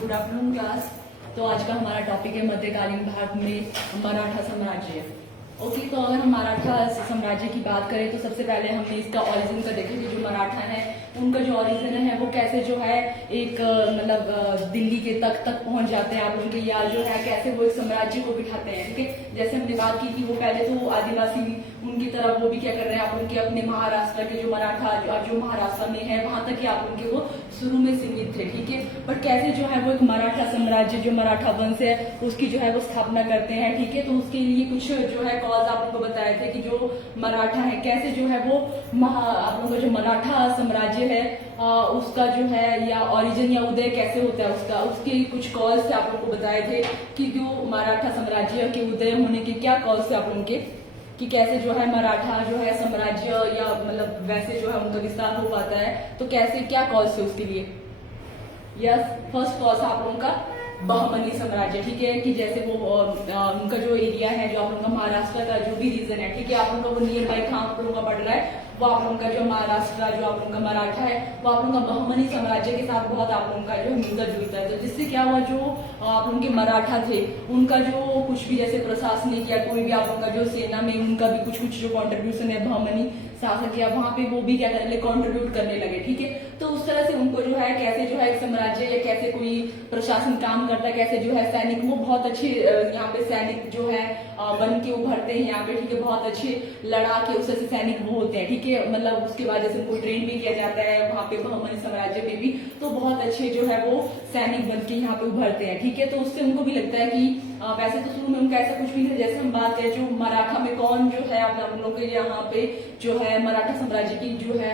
Good afternoon class. तो आज का हमारा टॉपिक है मध्यकालीन भारत में मराठा साम्राज्य। ओके, तो अगर हम मराठा साम्राज्य की बात करें तो सबसे पहले हमने इसका ओरिजिन का देखेंगे। जो मराठा है उनका जो ओरिजिन है वो कैसे जो है एक दिल्ली के तक पहुंच जाते हैं आप लोगों के, या जो है कैसे वो इस साम्राज्य को बिठाते हैं। ठीक है, जैसे हमने बात की कि वो पहले तो आदिवासी उनकी तरह वो भी क्या कर रहे हैं, आप लोग के अपने महाराष्ट्र के जो मराठा जो महाराष्ट्र में है वहां तक ही आप लोग के वो शुरू में सीमित थे। ठीक है, बट कैसे जो है वो एक मराठा साम्राज्य जो मराठा वंश है उसकी जो है वो स्थापना करते हैं। ठीक है, तो उसके लिए कुछ जो है कॉज आप लोगों को बताए थे कि जो मराठा है कैसे जो है वो आप लोगों का जो मराठा साम्राज्य है उसका जो है या ओरिजिन या उदय कैसे होता है उसका, उसके कुछ कॉज से आप लोगों को बताए थे कि जो मराठा साम्राज्य के उदय होने के क्या कॉज से आप लोगों के, कि कैसे जो है मराठा जो है साम्राज्य या मतलब वैसे जो है उनका विस्तार हो पाता है, तो कैसे क्या कॉज है उसके लिए। यस, फर्स्ट कॉज आप लोगों का बहमनी साम्राज्य। ठीक है, कि जैसे वो उनका जो एरिया है जो आप लोगों का महाराष्ट्र का जो भी रीजन है, ठीक है, आप लोगों का वो नियर बाई कहाँ आप लोगों का पड़ रहा है, वो आप लोगों का जो महाराष्ट्र जो आप लोगों का मराठा है वो आप लोगों का बहमनी साम्राज्य के साथ बहुत आप लोगों का जो मिलता जुलता है। तो जिससे क्या हुआ, जो आप लोगों के मराठा थे उनका जो कुछ भी जैसे प्रशासनिक या कोई भी आप लोगों का जो सेना में उनका भी कुछ जो कॉन्ट्रीब्यूशन है बहमनी शासक या वहां पे वो भी क्या करने लगे, कॉन्ट्रीब्यूट करने लगे। ठीक है, तो उस तरह से उनको जो है कैसे जो है एक साम्राज्य या कैसे कोई प्रशासन काम करता है, कैसे जो है सैनिक वो बहुत अच्छे यहाँ पे सैनिक जो है बन के उभरते हैं यहाँ पे। ठीक है, बहुत अच्छे लड़ा के उस तरह से सैनिक वो होते हैं। ठीक है, मतलब उसके बाद जैसे उनको ट्रेन भी किया जाता है वहाँ पे बहमनी साम्राज्य में भी, तो बहुत अच्छे जो है वो सैनिक बन के यहाँ पे उभरते हैं। ठीक है, तो उससे उनको भी लगता है कि वैसे तो शुरू में उनका ऐसा कुछ भी नहीं, जैसे हम बात करें जो मराठा में कौन जो है आप लोगों के यहाँ पे जो है मराठा साम्राज्य की जो है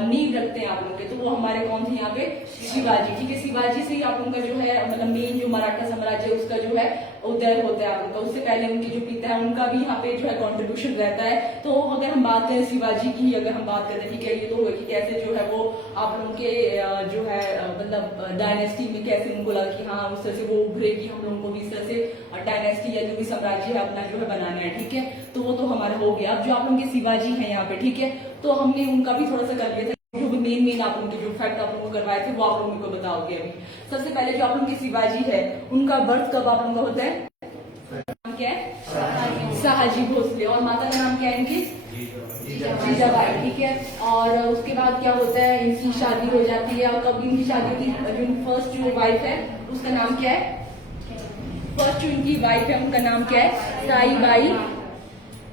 नींव रखते हैं आप लोग के, तो वो हमारे कौन थे यहाँ पे, शिवाजी। ठीक है, शिवाजी से ही आप लोगों का जो है मतलब मेन जो मराठा साम्राज्य उसका जो है उदय होता है आप लोग का। उससे पहले उनके जो पिता है उनका भी यहाँ पे जो है कॉन्ट्रीब्यूशन रहता है। तो अगर हम बात करें शिवाजी की, अगर हम बात करें, ठीक है, ये तो हुआ कि कैसे जो है वो आप लोगों के जो है मतलब डायनेस्टी में कैसे उनको लगा कि हाँ उस तरह से वो उभरे कि हम लोगों को भी इस तरह से डायनेस्टी या जो भी साम्राज्य है अपना जो है बनाना है। ठीक है, तो वो तो हमारा हो गया। अब जो आप लोगों के शिवाजी है यहाँ पे, ठीक है, तो हमने उनका भी थोड़ा सा कर लिया था। जो भी मेन आप लोगों के जो फैक्ट आप लोगों को करवाए थे वो आप लोगों को बताओगे अभी। सबसे पहले जो आप लोगों के शिवाजी है उनका बर्थ कब आप लोगों का होता है, नाम क्या है, शाहजी भोसले, और माता का नाम क्या है इनकी, जीजाबाई। ठीक है, और उसके बाद क्या होता है, इनकी शादी हो जाती है। और कब इनकी शादी होती है, जो फर्स्ट जो वाइफ है उसका नाम क्या है, फर्स्ट जो इनकी वाइफ है उनका नाम क्या है, साईबाई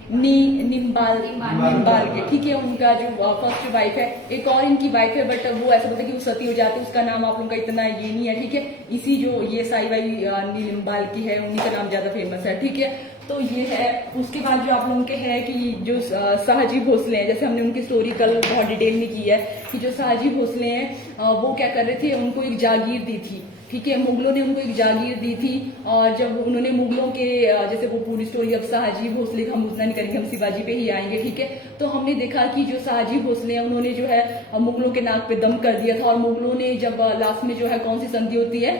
निम्बाल के। ठीक है, उनका जो फर्स्ट वाइफ है, एक और इनकी वाइफ है बट वो ऐसा बोलते हैं कि वो सती हो जाती है, उसका नाम आप लोगों का इतना ये नहीं है। ठीक है, इसी जो ये साईबाई निम्बाल की है उन्हीं का नाम ज्यादा फेमस है। ठीक है, तो ये है। उसके बाद जो आप लोगों के है कि जो शाहजी भोसले हैं, जैसे हमने उनकी स्टोरी कल बहुत डिटेल में की है कि जो शाहजी भोसले हैं वो क्या कर रहे थे, उनको एक जागीर दी थी। ठीक है, मुगलों ने उनको एक जागीर दी थी, और जब उन्होंने मुगलों के जैसे वो पूरी स्टोरी अब शाहजी भोसले हम उतना नहीं करेंगे, हम शिवाजी पे ही आएंगे। ठीक है, तो हमने देखा कि जो शाहजी भोसले हैं उन्होंने जो है मुगलों के नाक पे दम कर दिया था, और मुगलों ने जब लास्ट में जो है कौन सी संधि होती है,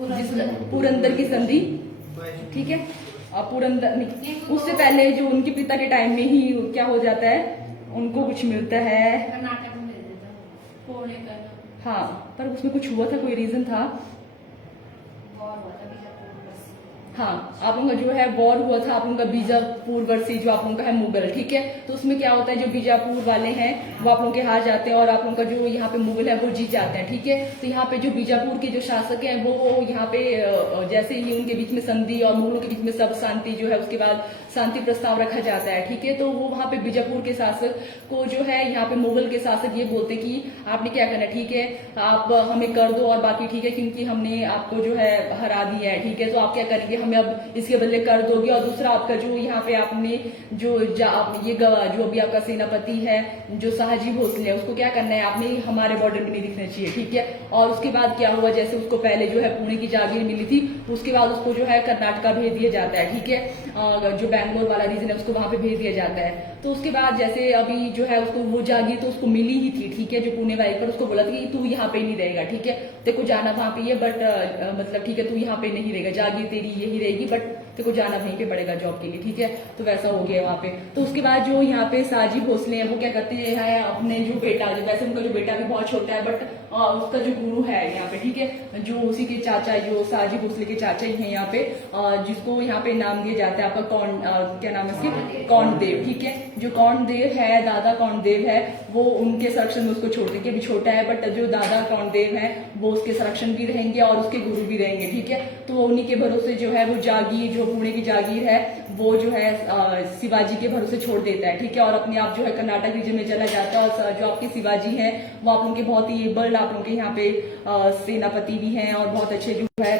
पुरंदर की संधि। ठीक है, पुरंदर, उससे पहले जो उनके पिता के टाइम में ही क्या हो जाता है, उनको कुछ मिलता है कर्नाटक में मिल देता है। हाँ, पर उसमें कुछ हुआ था, कोई रीजन था। हाँ, आप लोगों का जो है वॉर हुआ था आप लोगों का बीजापुर वर्सेस जो आप लोगों का है मुगल। ठीक है, तो उसमें क्या होता है, जो बीजापुर वाले हैं वो आप लोगों के हार जाते हैं, और आप लोगों का जो यहाँ पे मुगल है वो जीत जाते हैं। ठीक है, तो यहाँ पे जो बीजापुर के जो शासक हैं वो यहाँ पे जैसे ही उनके बीच में संधि और मुगलों के बीच में सब शांति जो है उसके बाद शांति प्रस्ताव रखा जाता है। ठीक है, तो वो वहाँ पे बीजापुर के शासक को जो है यहाँ पे मुगल के शासक ये बोलते कि आपने क्या करना, ठीक है, आप हमें कर दो और बाकी ठीक है, क्योंकि हमने आपको जो है हरा दिया है। ठीक है, तो आप क्या करेंगे, हमें अब इसके बदले कर दोगे। और दूसरा आपका जो यहाँ पे आपने जो ये जो अभी आपका सेनापति है जो शाहजी भोसले है उसको क्या करना है, आपने हमारे बॉर्डर में नहीं दिखना चाहिए। ठीक है, और उसके बाद क्या हुआ, जैसे उसको पहले जो है पुणे की जागीर मिली थी, उसके बाद उसको जो है कर्नाटका भेज दिया जाता है। ठीक है, जो बैंगलोर वाला रीजन है उसको वहां पे भेज दिया जाता है। तो उसके बाद जैसे अभी जो है उसको वो जागीर तो उसको मिली ही थी, ठीक है, जो पुणे वाली, पर उसको बोला था कि तू यहाँ पे नहीं रहेगा, ठीक है, तेरे को जाना वहां पे है, बट मतलब ठीक है तू यहाँ पे नहीं रहेगा, जागीर तेरी यही रहेगी, बट तेरे को जाना वहीं पे पड़ेगा जॉब के लिए, ठीक है। तो वैसा हो गया वहां पे। तो उसके बाद जो यहाँ पे साजी भोसले हैं वो क्या करते हैं, अपने जो बेटा, वैसे उनका जो बेटा भी बहुत छोटा है, बट उसका जो गुरु है यहाँ पे, ठीक है, जो उसी के चाचा, जो साजी भोसले के चाचा ही हैं यहाँ पे, जिसको यहाँ पे नाम दिया जाता है आपका क्या नाम है इसके, कौंडदेव, ठीक है। जो कौंडदेव है, दादा कौंडदेव है, वो उनके संरक्षण में उसको छोड़ते कि अभी छोटा है, बट जो दादा कौंडदेव है वो उसके संरक्षण भी रहेंगे और उसके गुरु भी रहेंगे, ठीक है। तो उन्हीं के भरोसे जो है वो जागीर, जो पुणे की जागीर है, वो जो है शिवाजी के भरोसे छोड़ देता है, ठीक है, और अपने आप जो है कर्नाटक रीजन में चला जाता है। और जो आपके शिवाजी हैं वो आप लोगों के बहुत ही एबल्ड, आप लोगों के यहाँ पे सेनापति भी हैं और बहुत अच्छे जो है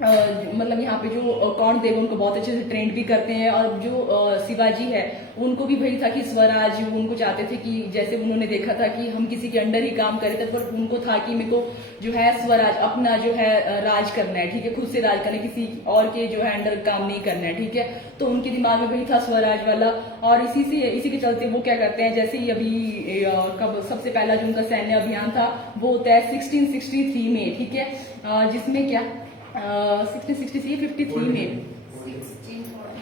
मतलब यहाँ पे जो कौंडदेव उनको बहुत अच्छे से ट्रेंड भी करते हैं। और जो शिवाजी है उनको भी वही था कि स्वराज, उनको चाहते थे कि जैसे उन्होंने देखा था कि हम किसी के अंडर ही काम करे थे, पर उनको था कि मेरे को जो है स्वराज, अपना जो है राज करना है, ठीक है, खुद से राज करना है, किसी और के जो है अंडर काम नहीं करना है, ठीक है। तो उनके दिमाग में वही था स्वराज वाला। और इसी के चलते वो क्या करते हैं, जैसे ही अभी कब सबसे पहला जो उनका सैन्य अभियान था वो होता है 1663 में, ठीक है, जिसमें क्या 1663 53 में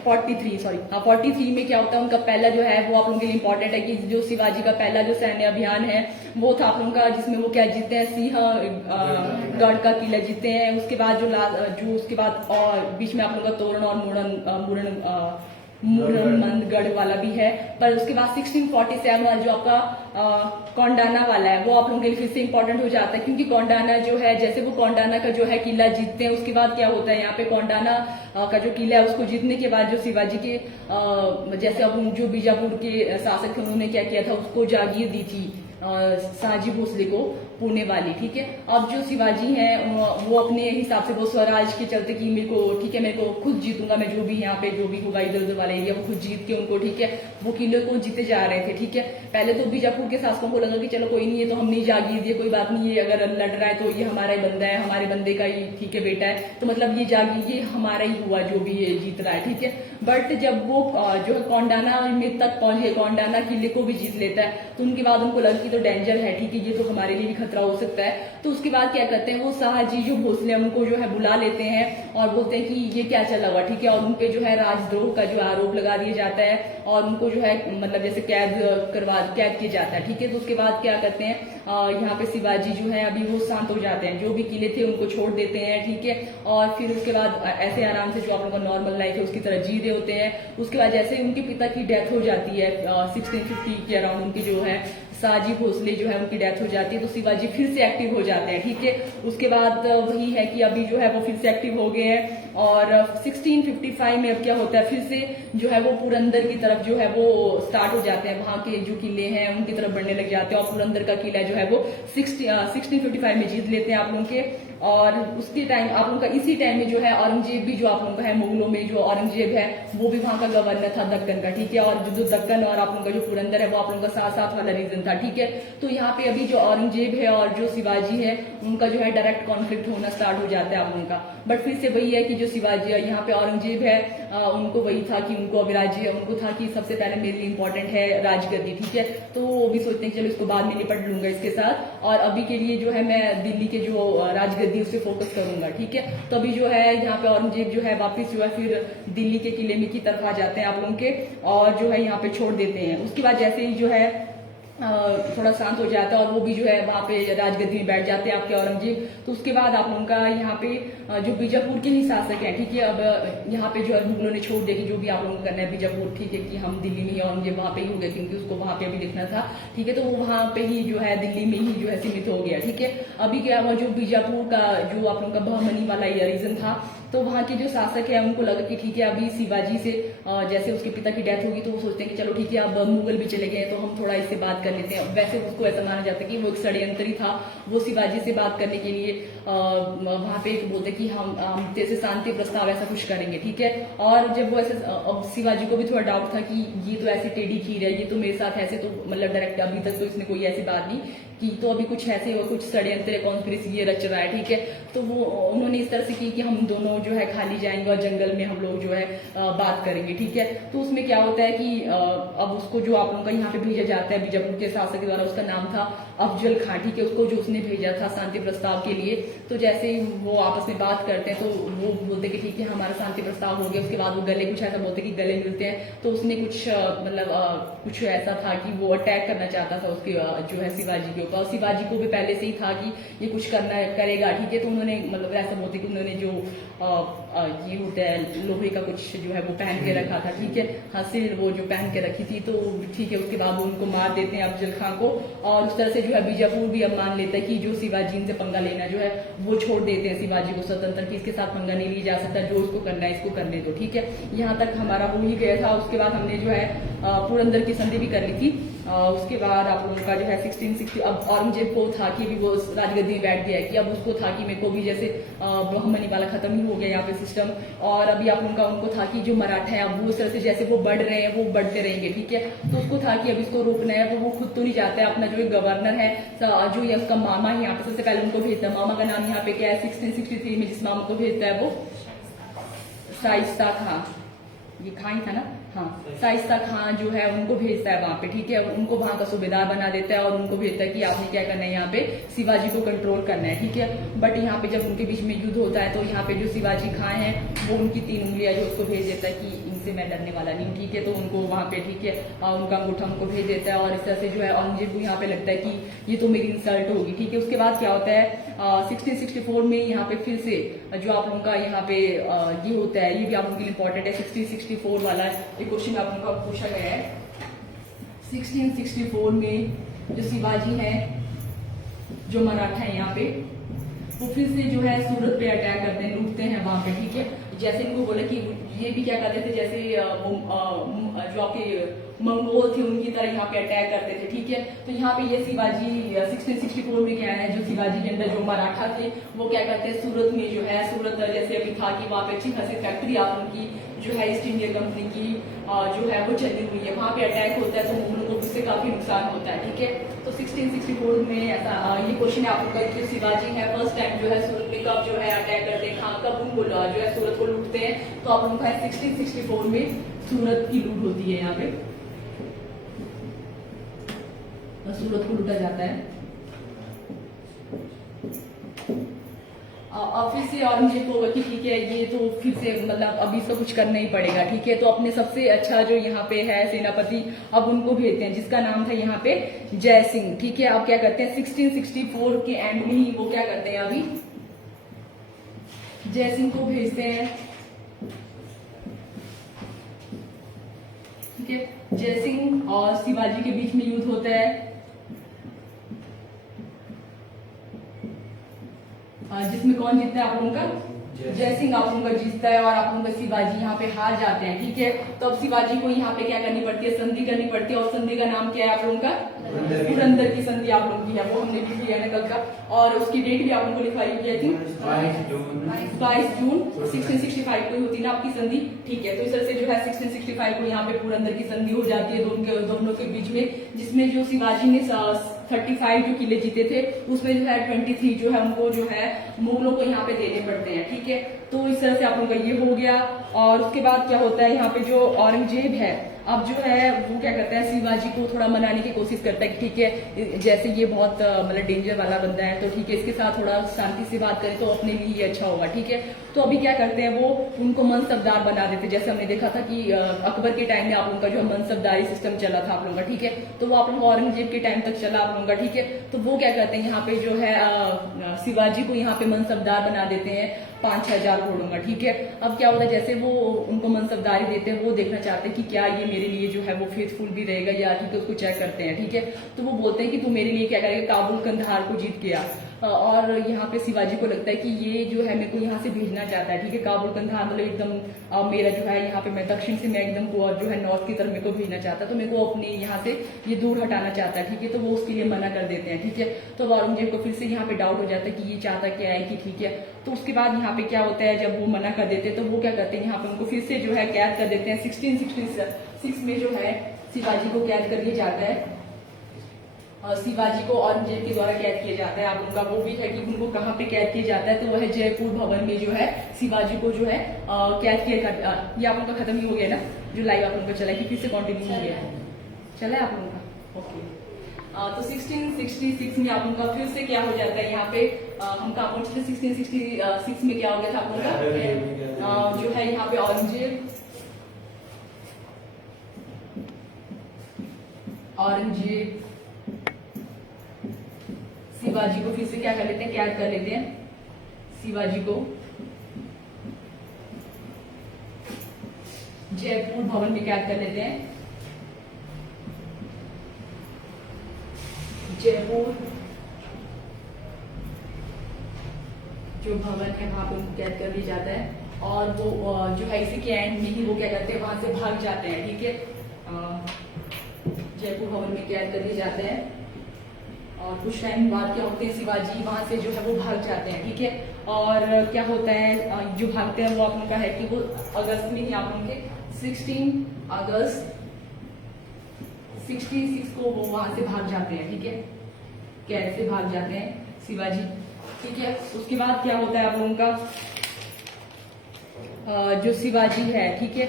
43 सॉरी 43 में क्या होता है, उनका पहला जो है वो आप लोगों के लिए इंपॉर्टेंट है कि जो शिवाजी का पहला जो सैन्य अभियान है वो था आप लोगों का, जिसमें वो क्या जीतते हैं, सिंहगढ़ का किला जीतते हैं। उसके बाद जो उसके बाद और बीच में आप लोगों का तोरण और मुरनमंदगढ़ वाला भी है। पर उसके बाद 1647 वाला जो आपका कौंडाना वाला है वो आप लोगों के लिए फिर से इंपॉर्टेंट हो जाता है, क्योंकि कौंडाना जो है, जैसे वो कौंडाना का जो है किला जीतते हैं, उसके बाद क्या होता है यहाँ पे कौंडाना का जो किला है उसको जीतने के बाद जो शिवाजी के जैसे अब जो बीजापुर के शासक थे उन्होंने क्या किया था, उसको जागीर दी थी साजी भोसले को, पुणे वाली, ठीक है। अब जो शिवाजी हैं वो अपने हिसाब से वो स्वराज के चलते कि मेरे को, ठीक है, मेरे को खुद जीतूंगा मैं, जो भी यहाँ पे जो भी होगा इधर उधर वाला एरिया वो खुद जीत के उनको, ठीक है, वो किले को जीते जा रहे थे, ठीक है। पहले तो बीजापुर के शासकों को लगा कि चलो कोई नहीं है तो हम नहीं जागीर दिए, कोई बात नहीं है, अगर लड़ रहा है तो ये हमारा ही बंदा है, हमारे बंदे का ही, ठीक है, बेटा है, तो मतलब ये जागीर ये हमारा ही हुआ जो भी ये जीत रहा है, ठीक है। बट जब वो जो है कौंडाना में तक पहुंचे, कौंडाना किले को भी जीत लेता है, तो उनके बाद उनको लगा कि तो डेंजर है, ठीक है, ये तो हमारे लिए भी खतरा हो सकता है। तो उसके बाद क्या करते हैं, वो साहजी जो भोसले उनको जो है बुला लेते हैं और बोलते हैं कि ये क्या चला हुआ, ठीक है, और उनपे जो है राजद्रोह का जो आरोप लगा दिया जाता है और उनको जो है मतलब जैसे कैद किया जाता है, ठीक है। तो उसके बाद क्या करते हैं, यहाँ पे शिवाजी जो है अभी वो शांत हो जाते हैं, जो भी किले थे उनको छोड़ देते हैं, ठीक है, और फिर उसके बाद ऐसे आराम से जो आप लोगों का नॉर्मल लाइफ है उसकी तरह जी रहे होते हैं। उसके बाद जैसे उनके पिता की डेथ हो जाती है 1650 के अराउंड, उनकी जो है साजी भोसले जो है उनकी डेथ हो जाती है, तो शिवाजी फिर से एक्टिव हो जाते हैं, ठीक है। उसके बाद वही है कि अभी जो है वो फिर से एक्टिव हो गए हैं। और 1655 में अब क्या होता है, फिर से जो है वो पुरंदर की तरफ जो है वो स्टार्ट हो जाते हैं, वहां के जो किले हैं उनकी तरफ बढ़ने लग जाते हैं और पुरंदर का किला जो है वो 1655 में जीत लेते हैं आप लोगों के। और उसके टाइम आप लोगों का इसी टाइम में जो है औरंगजेब भी जो आप लोगों का है, मुगलों में जो औरंगजेब है वो भी वहां का गवर्नर था दक्कन का, ठीक है। और जो दक्कन और आप लोगों का जो पुरंदर है वो आप लोगों का साथ साथ वाला रीजन था, ठीक है। तो यहाँ पे अभी जो औरंगजेब है और जो शिवाजी है उनका जो है डायरेक्ट कॉन्फ्लिक्ट होना स्टार्ट हो जाता है आप लोगों का। बट फिर से वही है कि जो शिवाजी यहाँ पे औरंगजेब है उनको वही था कि उनको अभी राज्य उनको था कि सबसे पहले मेरे लिए इंपॉर्टेंट है राजगद्दी, ठीक है। तो वो भी सोचते हैं कि चलो इसको बाद में निपट लूंगा इसके साथ, और अभी के लिए जो है मैं दिल्ली के जो राजगद्दी उस पर फोकस करूंगा, ठीक है। तो अभी जो है यहाँ पे औरंगजेब जो है वापिस जो है फिर दिल्ली के किले में की तरफ आ जाते हैं आप लोगों के, और जो है यहाँ पे छोड़ देते हैं। उसके बाद जैसे ही जो है थोड़ा शांत हो जाता है और वो भी जो है वहां पे राजगद्दी में बैठ जाते हैं आपके औरंगजेब। तो उसके बाद आप लोगों का यहाँ पे जो बीजापुर के ही शासक हैं, ठीक है, अब यहाँ पे जो है मुगलों ने छोड़ दिया कि जो भी आप लोगों को करना है बीजापुर, ठीक है, कि हम दिल्ली में ही औरंगजेब वहां पे ही हो गए क्योंकि उसको वहां पे अभी देखना था, ठीक है। तो वो वहां पे ही जो है दिल्ली में ही जो है सीमित हो गया, ठीक है। अभी क्या हुआ, जो बीजापुर का जो आप लोगों का बहमनी वाला रीजन था, तो वहां के जो शासक है उनको लगा कि ठीक है अभी शिवाजी से जैसे उसके पिता की डेथ होगी तो वो सोचते हैं कि चलो ठीक है अब मुगल भी चले गए तो हम थोड़ा इससे बात कर लेते हैं। वैसे उसको ऐसा माना जाता है कि वो एक षड्यंत्री था, वो शिवाजी से बात करने के लिए वहां पे बोलते कि हम तेरे से शांति प्रस्ताव ऐसा कुछ करेंगे, ठीक है। और जब वो ऐसे अब शिवाजी को भी थोड़ा डाउट था कि ये तो ऐसी टेढ़ी खीर है, ये तो मेरे साथ ऐसे तो मतलब डायरेक्ट अभी तक तो इसने कोई ऐसी बात नहीं कि तो अभी कुछ ऐसे कुछ षड्यंत्र कॉन्स्पिरेसी ये रच रहा है, ठीक है। तो वो उन्होंने इस तरह से की कि हम दोनों जो है खाली जाएंगे और जंगल में हम लोग जो है बात करेंगे, ठीक है। तो उसमें क्या होता है कि अब उसको जो आप लोगों का यहाँ पे भेजा जाता है बीजापुर के शासक के द्वारा, उसका नाम था अफजल खां, ठीक है। उसको जो उसने भेजा था शांति प्रस्ताव के लिए, तो जैसे ही वो आपस में बात करते हैं तो वो बोलते कि ठीक है हमारा शांति प्रस्ताव हो गया। उसके बाद वो गले कुछ ऐसा बोलते कि गले मिलते हैं, तो उसने कुछ मतलब कुछ ऐसा था कि वो अटैक करना चाहता था उसके जो है शिवाजी के ऊपर, और शिवाजी को भी पहले से ही था कि ये कुछ करना करेगा, ठीक है। तो उन्होंने मतलब ऐसा बोलते कि उन्होंने जो ये होता है लोहे का कुछ जो है वो पहन के रखा था, ठीक है, हासिल वो जो पहन के रखी थी, तो ठीक है। उसके बाद वो उनको मार देते हैं अफजल खां को, और उस तरह से जो है बीजापुर भी अब मान लेता है कि जो शिवाजी इनसे पंगा लेना जो है वो छोड़ देते हैं शिवाजी को स्वतंत्र, कि इसके साथ पंगा नहीं लिया जा सकता, जो उसको करना है इसको करने दो, ठीक है। यहाँ तक हमारा हो ही गया था। उसके बाद हमने जो है पुरंदर की संधि भी कर ली थी। उसके बाद आप लोगों का जो है 1660 अब औरंगजेब को था कि भी वो राजगद्दी में बैठ गया, कि अब उसको था कि मेरे को भी जैसे ब्राह्मणी वाला खत्म ही हो गया यहाँ पे सिस्टम, और अभी आप लोगों का उनको था कि जो मराठा है अब वो उस तरह से जैसे वो बढ़ रहे हैं वो बढ़ते रहेंगे, ठीक है। तो उसको था कि अब इसको रोकना है, वो खुद तो नहीं चाहता है। अपना जो एक गवर्नर है जो ये उसका मामा है यहाँ पे सबसे पहले उनको भेजता है। मामा का नाम यहाँ पे क्या है 1663 में जिस मामा को भेजता है वो शाइस्ता खां, ये खां ही था ना, हाँ, शाइस्ता खां जो है उनको भेजता है वहां पे, ठीक है। उनको वहां का सूबेदार बना देता है और उनको भेजता है कि आपने क्या करना है यहाँ पे शिवाजी को कंट्रोल करना है, ठीक है। बट यहाँ पे जब उनके बीच में युद्ध होता है तो यहाँ पे जो शिवाजी खां है वो उनकी 3 उंगलियां जो उसको भेज देता है कि इनसे मैं डरने वाला नहीं, ठीक है। तो उनको वहां पे ठीक है उनका अंगूठा उनको भेज देता है, और इस तरह से जो है औरंगजेब को यहाँ पे लगता है कि ये तो मेरी इंसल्ट होगी, ठीक है। उसके बाद क्या होता है 1664 में यहाँ पे फिर से जो आप लोगों का यहाँ पे ये होता है, ये भी आप लोगों के लिए इंपॉर्टेंट है। 1664 वाला एक क्वेश्चन आप लोगों का पूछा गया है। 1664 में जो शिवाजी है जो मराठा है यहाँ पे वो फिर से जो है सूरत पे अटैक करते हैं, लूटते हैं वहां पे, ठीक है। जैसे इनको बोले कि ये भी क्या करते थे जैसे जो आपके मंगोल थे उनकी तरह यहाँ पे अटैक करते थे, ठीक है। तो यहाँ पे ये शिवाजी 1664 में क्या है जो शिवाजी के अंदर जो मराठा थे वो क्या करते हैं सूरत में जो है सूरत जैसे अभी था कि वहाँ पे अच्छी खासी फैक्ट्री आप उनकी जो है ईस्ट इंडिया कंपनी की जो है वो चली हुई है, वहां पे अटैक होता है तो मुगलों को उससे काफी नुकसान होता है, ठीक है। तो 1664 में ऐसा ये क्वेश्चन है आपका कि शिवाजी है फर्स्ट टाइम जो है सूरत में कब जो है अटैक करते हैं, कब उनको जो है सूरत को लूटते हैं, तो आप उनका 1664 में सूरत की लूट होती है, यहाँ पे सूरत को लूटा जाता है। अब फिर से औरंगजेब को होगा कि ठीक है ये तो फिर से मतलब अभी इसका कुछ करना ही पड़ेगा, ठीक है। तो अपने सबसे अच्छा जो यहाँ पे है सेनापति अब उनको भेजते हैं जिसका नाम था यहाँ पे जय सिंह, ठीक है। अब क्या करते हैं 1664 के एंड में ही वो क्या करते हैं अभी जय सिंह को भेजते हैं, ठीक है। जय सिंह और शिवाजी के बीच में युद्ध होता है जिसमें कौन जीतता है आप लोगों का जय सिंह आप लोगों का जीतता है और आप लोगों का शिवाजी यहाँ पे हार जाते हैं, ठीक है। तो अब शिवाजी को यहाँ पे क्या करनी पड़ती है संधि करनी पड़ती है, और संधि का नाम क्या है आप लोगों का पुरंदर की संधि आप लोगों की है, वो हमने लिख लिया है कल का, और उसकी डेट भी आप लोगों को लिखवाई हुई है 22 जून 1665 को होती ना आपकी संधि, ठीक है। तो इस तरह से जो है 1665 को यहाँ पे पुरंदर की संधि हो जाती है दोनों के बीच में, जिसमें जो शिवाजी ने 35 जो किले जीते थे उसमें जो है 23 जो है उनको जो है मुगलों को यहाँ पे देने पड़ते हैं, ठीक है। तो इस तरह से आप लोगों का ये हो गया। और उसके बाद क्या होता है यहाँ पे जो औरंगजेब है अब जो है वो क्या करता है शिवाजी को थोड़ा मनाने की कोशिश करता है कि ठीक है जैसे ये बहुत मतलब डेंजर वाला बंदा है तो ठीक है इसके साथ थोड़ा शांति से बात करें तो अपने लिए ही अच्छा होगा, ठीक है। तो अभी क्या करते हैं वो उनको मनसबदार बना देते, जैसे हमने देखा था कि अकबर के टाइम में आप लोगों का जो मनसबदारी सिस्टम चला था आप लोगों का, ठीक है। तो वो आप लोग औरंगजेब के टाइम तक चला आप लोगों का, ठीक है। तो वो क्या करते हैं यहाँ पे जो है शिवाजी को यहाँ पे मनसबदार बना देते हैं 5,000 घोड़ों का, ठीक है। अब क्या होता है जैसे वो उनको मनसबदारी देते हैं वो देखना चाहते हैं कि क्या ये मेरे लिए जो है वो फेथफुल भी रहेगा या, ठीक है। उसको चेक करते हैं, ठीक है। तो वो बोलते हैं कि तू मेरे लिए क्या करेगा, काबुल कंधार को जीत के आ। और यहाँ पे शिवाजी को लगता है कि ये जो है मेरे को यहाँ से भेजना चाहता है, ठीक है। काबुल कंधार मतलब एकदम मेरा जो है यहाँ पे मैं दक्षिण से मैं एकदम जो है नॉर्थ की तरफ मेरे को भेजना चाहता है, तो मेरे को अपने यहाँ से ये दूर हटाना चाहता है, ठीक है। तो वो उसके लिए मना कर देते हैं, ठीक है। तो औरंगजेब को फिर से यहाँ पे डाउट हो जाता है कि ये चाहता क्या है कि ठीक है। तो उसके बाद यहाँ पे क्या होता है जब वो मना कर देते हैं तो वो क्या करते हैं यहाँ पे उनको फिर से जो है कैद कर देते हैं। 1666 में जो है शिवाजी को कैद कर दिया जाता है शिवाजी को औरंगजेब के द्वारा कैद किया जाता है। आप उनका वो भी है कि उनको कहाँ पे कैद किया जाता है, तो वह जयपुर भवन में जो है शिवाजी को जो है कैद किया। ये आप उनका खत्म ही हो गया ना, जो लाइव आप उनका चला, कि फिर से कंटिन्यू हो गया, चला है आप लोगों का? ओके। तो 1666 में आप उनका फिर से क्या हो जाता है, यहाँ पे हम कहाँ पहुंचे थे? 1666 में क्या हो गया था आप लोगों का, जो है यहाँ पे औरंगजेब शिवाजी को फिर से क्या कर लेते हैं, कैद कर लेते हैं। शिवाजी को जयपुर भवन में कैद कर लेते हैं। जयपुर जो भवन है वहां पे उनको कैद कर दिया जाता है, और वो जो है इसी के एंड में ही वो क्या करते हैं, वहां से भाग जाते हैं। ठीक है, जयपुर भवन में कैद कर दिए जाते हैं, और कुछ टाइम बाद क्या होते हैं, शिवाजी वहां से जो है वो भाग जाते हैं। ठीक है, और क्या होता है, जो भागते हैं वो आप लोगों का है कि वो अगस्त में ही आप लोगों के 16 अगस्त 66 को वो वहां से भाग जाते हैं। ठीक है, कैद से भाग जाते हैं शिवाजी। ठीक है, उसके बाद क्या होता है आप लोगों का, जो शिवाजी है, ठीक है,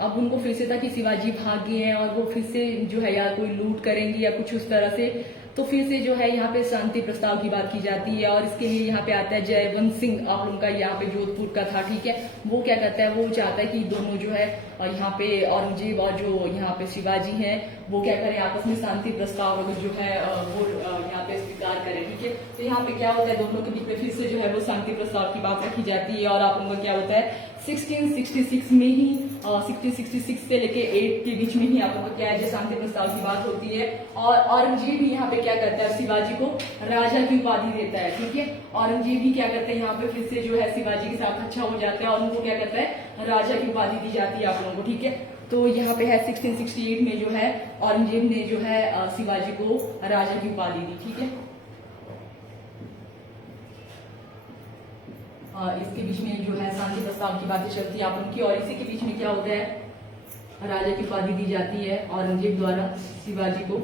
अब उनको फिर से था कि शिवाजी भाग गए हैं और वो फिर से जो है या कोई लूट करेंगे या कुछ उस तरह से, तो फिर से जो है यहाँ पे शांति प्रस्ताव की बात की जाती है। और इसके लिए यहाँ पे आता है जयवंत सिंह, आप लोगों का यहाँ पे जोधपुर का था। ठीक है, वो क्या करता है, वो चाहता है कि दोनों जो है यहाँ पे औरंगजेब और जो यहाँ पे शिवाजी हैं वो क्या करें, आपस में शांति प्रस्ताव जो है वो यहाँ पे स्वीकार करें। ठीक है, तो यहाँ पे क्या होता है, दोनों के बीच में फिर से जो है वो शांति प्रस्ताव की बात रखी जाती है। और आप लोगों का क्या होता है, 1666 में ही 1666 से लेके 8 के बीच में ही आप लोगों का क्या है, शांति प्रस्ताव की बात होती है। और औरंगजेब भी यहाँ पे क्या करता है, शिवाजी को राजा की उपाधि देता है। ठीक है, औरंगजेब भी क्या करते हैं, यहाँ पे फिर से जो है शिवाजी के साथ अच्छा हो जाता है और उनको क्या करता है, राजा की उपाधि दी जाती है आप लोगों को। ठीक है, तो यहाँ पे है 1668 में जो है औरंगजेब ने जो है शिवाजी को राजा की उपाधि दी। ठीक है, इसके बीच में जो है शांति प्रस्ताव की बातें चलती है आप उनकी, और इसी के बीच में क्या होता है, राजा की उपाधि दी जाती है औरंगजेब द्वारा शिवाजी को।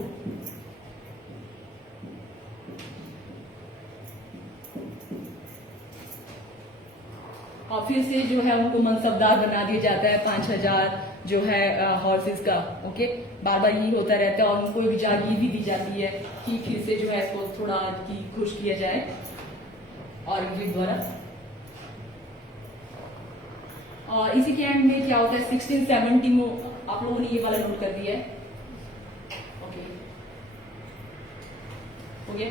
और फिर से जो है उनको मनसबदार बना दिया जाता है, 5000 जो है हॉर्सेस का। ओके, बार बार यही होता रहता है, और उनको एक जागीर भी दी जाती है कि फिर से जो है इसको थोड़ा की खुश किया जाए औरंगजेब द्वारा। और इसी के एंड में क्या होता है, 1670 में आप लोगों ने ये वाला नोट कर दिया है। ओके, हो गया।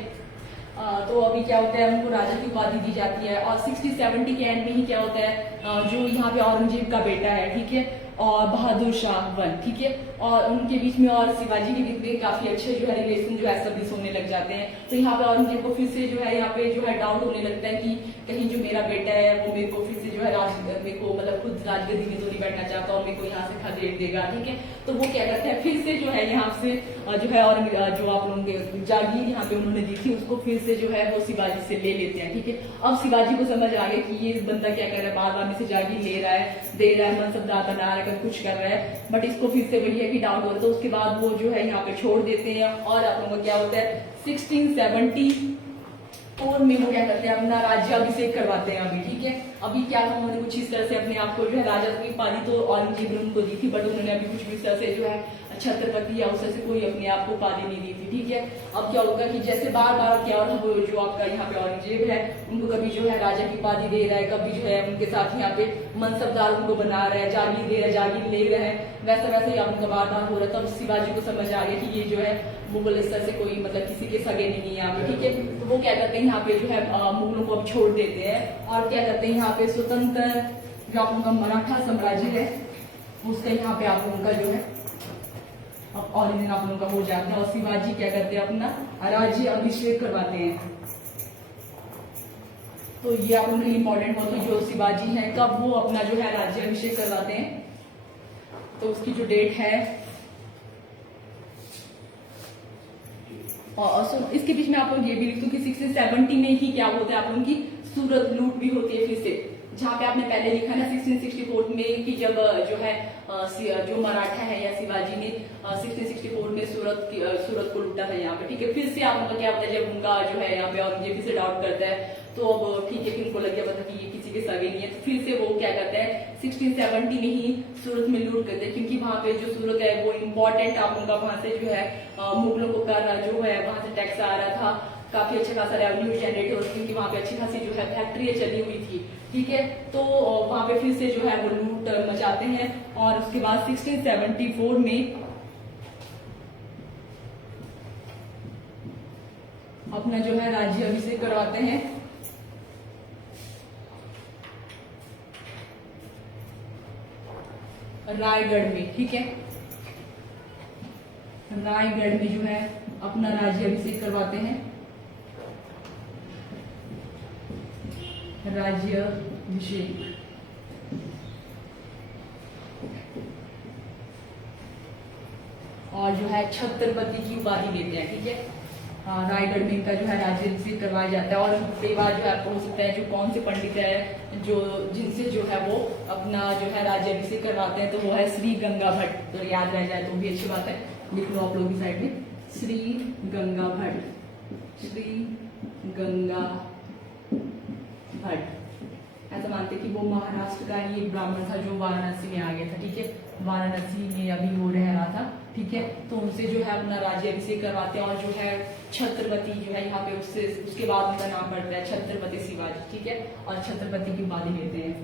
तो अभी क्या होता है, उनको राजा की उपाधि दी जाती है। और 60-70 के एंड में ही क्या होता है, जो यहाँ पे औरंगजेब का बेटा है, ठीक है, और बहादुर शाह 1, ठीक है, और उनके बीच में और शिवाजी के बीच में काफी अच्छे जो है रिलेशन जो है एस्टेब्लिश होने लग जाते हैं। तो यहाँ पे औरंगजेब को फिर से जो है यहाँ पे जो है डाउट होने लगता है कि कहीं जो मेरा बेटा है वो मेरे को फिर से जो है मेरे को मतलब खुद राजगद्दी में तो नहीं बैठना चाहता और मेरे को यहाँ से खदेड़ देगा। ठीक है, तो वो क्या करते हैं, फिर से जो है यहाँ से जो है और जो आप लोगों के जागीर यहाँ पे उन्होंने दी थी उसको फिर से जो है वो शिवाजी से ले लेते हैं। ठीक है, अब शिवाजी को समझ आ गया कि ये बंदा क्या कर रहा है, बार बार में से जागीर ले रहा है, दे रहा है, मनसबदार बना रहा है, कुछ कर रहा है, बट इसको फिर से वही है कि डाउट हो रहा है। तो उसके बाद वो जो है यहाँ पे छोड़ देते हैं। और आप लोगों को क्या होता है, 1674 में वो क्या करते हैं, अपना राज्याभिषेक करवाते हैं अभी। ठीक है, अभी क्या उन्होंने कुछ इस तरह से अपने आप को जो है राजा की उपाधि तो औरंगजेब ने उनको दी थी, बट उन्होंने अभी कुछ भी इस तरह से जो है छत्रपति या उस तरह से कोई अपने आप को उपाधि नहीं दी थी। ठीक है, अब क्या होगा कि जैसे बार बार क्या हो, जो आपका यहाँ पे औरंगजेब है उनको कभी जो है राजा की उपाधि दे रहा है, कभी जो है उनके साथ यहाँ पे मनसबदार उनको बना रहा है, जागीर दे रहा है, जागीर ले रहा है, वैसा वैसे ही उनका बार बार हो रहा है। तब शिवाजी को समझ आ गया कि ये जो है मुगल इस तरह से कोई मतलब किसी के सगे नहीं है यहाँ पे। ठीक है, तो वो क्या करते हैं, यहाँ पे जो है मुगलों को अब छोड़ देते हैं और क्या करते हैं, यहाँ पे स्वतंत्र जो आप लोगों का मराठा साम्राज्य है उसका यहाँ पे आप लोगों का जो है अब ऑरिजिन आप लोगों का हो जाता है। और शिवाजी क्या करते हैं, अपना राज्य अभिषेक करवाते हैं। तो ये आप लोगों के लिए इंपॉर्टेंट हो, तो जो शिवाजी है कब वो अपना जो है राज्य अभिषेक करवाते हैं, तो उसकी जो डेट है, और इसके बीच में आप लोग ये भी लिख दो कि 1670 में ही क्या होता है, आप लोगों की सूरत लूट भी होती है फिर से, जहाँ पे आपने पहले लिखा ना 1664 में कि जब जो है जो मराठा है या शिवाजी ने 1664 में सूरत को लूटा था यहाँ पे, ठीक है। फिर से आप मतलब क्या होता है जब उनका जो है यहाँ पे औरंगजेब फिर से डाउट करता है, तो अब ठीक है कि उनको लग गया पता कि ये किसी के सगे नहीं है, तो फिर से वो क्या करते हैं 1670 में ही सूरत में लूट करते हैं, क्योंकि वहाँ पे जो सूरत है वो इम्पोर्टेंट आप उनका वहां से जो है मुगलों को कर जो है वहां से टैक्स आ रहा था, काफी अच्छा खासा रेवेन्यू जनरेट हो रहा था, क्योंकि वहाँ पे अच्छी खासी जो है फैक्ट्री चली हुई थी, ठीक है। तो वहां पे फिर से जो है वो लूट मचाते हैं, और उसके बाद 1674 में अपना जो है राज्य अभिषेक करवाते हैं। रायगढ़ में, ठीक है, रायगढ़ में जो है अपना राज्य अभिषेक करवाते हैं, राज्य अभिषेक। और जो है छत्रपति की उपाधि लेते हैं, ठीक है। रायगढ़ में इनका जो है राज्य अभिषेक करवाया जाता है। और कई बार जो है आपको हो सकता है जो कौन से पंडित है जो जिनसे जो है वो अपना जो है राज्य अभिषेक करवाते हैं, तो वो है श्री गंगा भट्ट, तो याद रह जाए तो भी अच्छी बात है, लिख लो आप लोग की साइड में, श्री गंगा भट्ट, श्री गंगा भट्ट। ऐसा मानते कि वो महाराष्ट्र का ही एक ब्राह्मण था जो वाराणसी में आ गया था, ठीक है, वाराणसी में अभी वो रह रहा था, ठीक है। तो उनसे जो है अपना राज्य अभिषेक करवाते हैं, और जो है छत्रपति जो है यहाँ पे उसके बाद उनका नाम पड़ता है छत्रपति शिवाजी, ठीक है, और छत्रपति की उपाधि लेते हैं।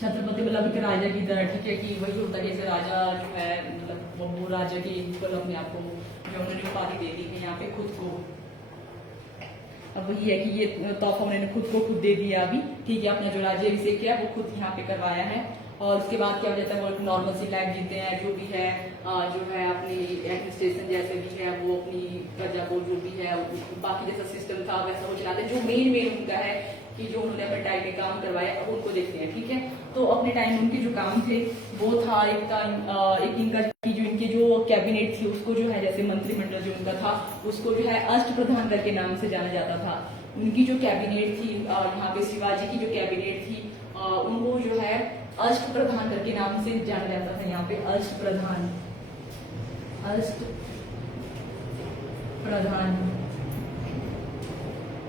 छत्रपति मतलब एक राजा की तरह, ठीक है, कि वही होता है जैसे राजा जो है मतलब वो राजा के इक्वल अपने आप को जो उन्होंने उपाधि दे दी है यहाँ पे खुद को। अब वही है कि ये तोहफा उन्होंने खुद को खुद दे दिया अभी, ठीक है, अपना जो राज्य अभिषेक किया वो खुद यहाँ पे करवाया है। और उसके बाद क्या हो जाता है वो एक नॉर्मल सी लाइफ जीते हैं, जो भी है जो है अपनी एडमिनिस्ट्रेशन जैसे भी है वो अपनी प्रजा को जो भी है बाकी जैसा सिस्टम था वैसा वो चलाते हैं। जो मेन उनका है कि जो उन्होंने अपने टाइम में काम करवाया अब उनको देखते हैं, ठीक है। तो अपने टाइम में उनके जो काम थे वो था एक इनका जो इनके जो कैबिनेट थी उसको जो है जैसे मंत्रिमंडल जो उनका था उसको जो है अष्ट प्रधान करके नाम से जाना जाता था। उनकी जो कैबिनेट थी यहाँ पे शिवाजी की जो कैबिनेट थी उनको जो है अष्ट प्रधान करके नाम से जाना जाता था। यहाँ पे अष्ट प्रधान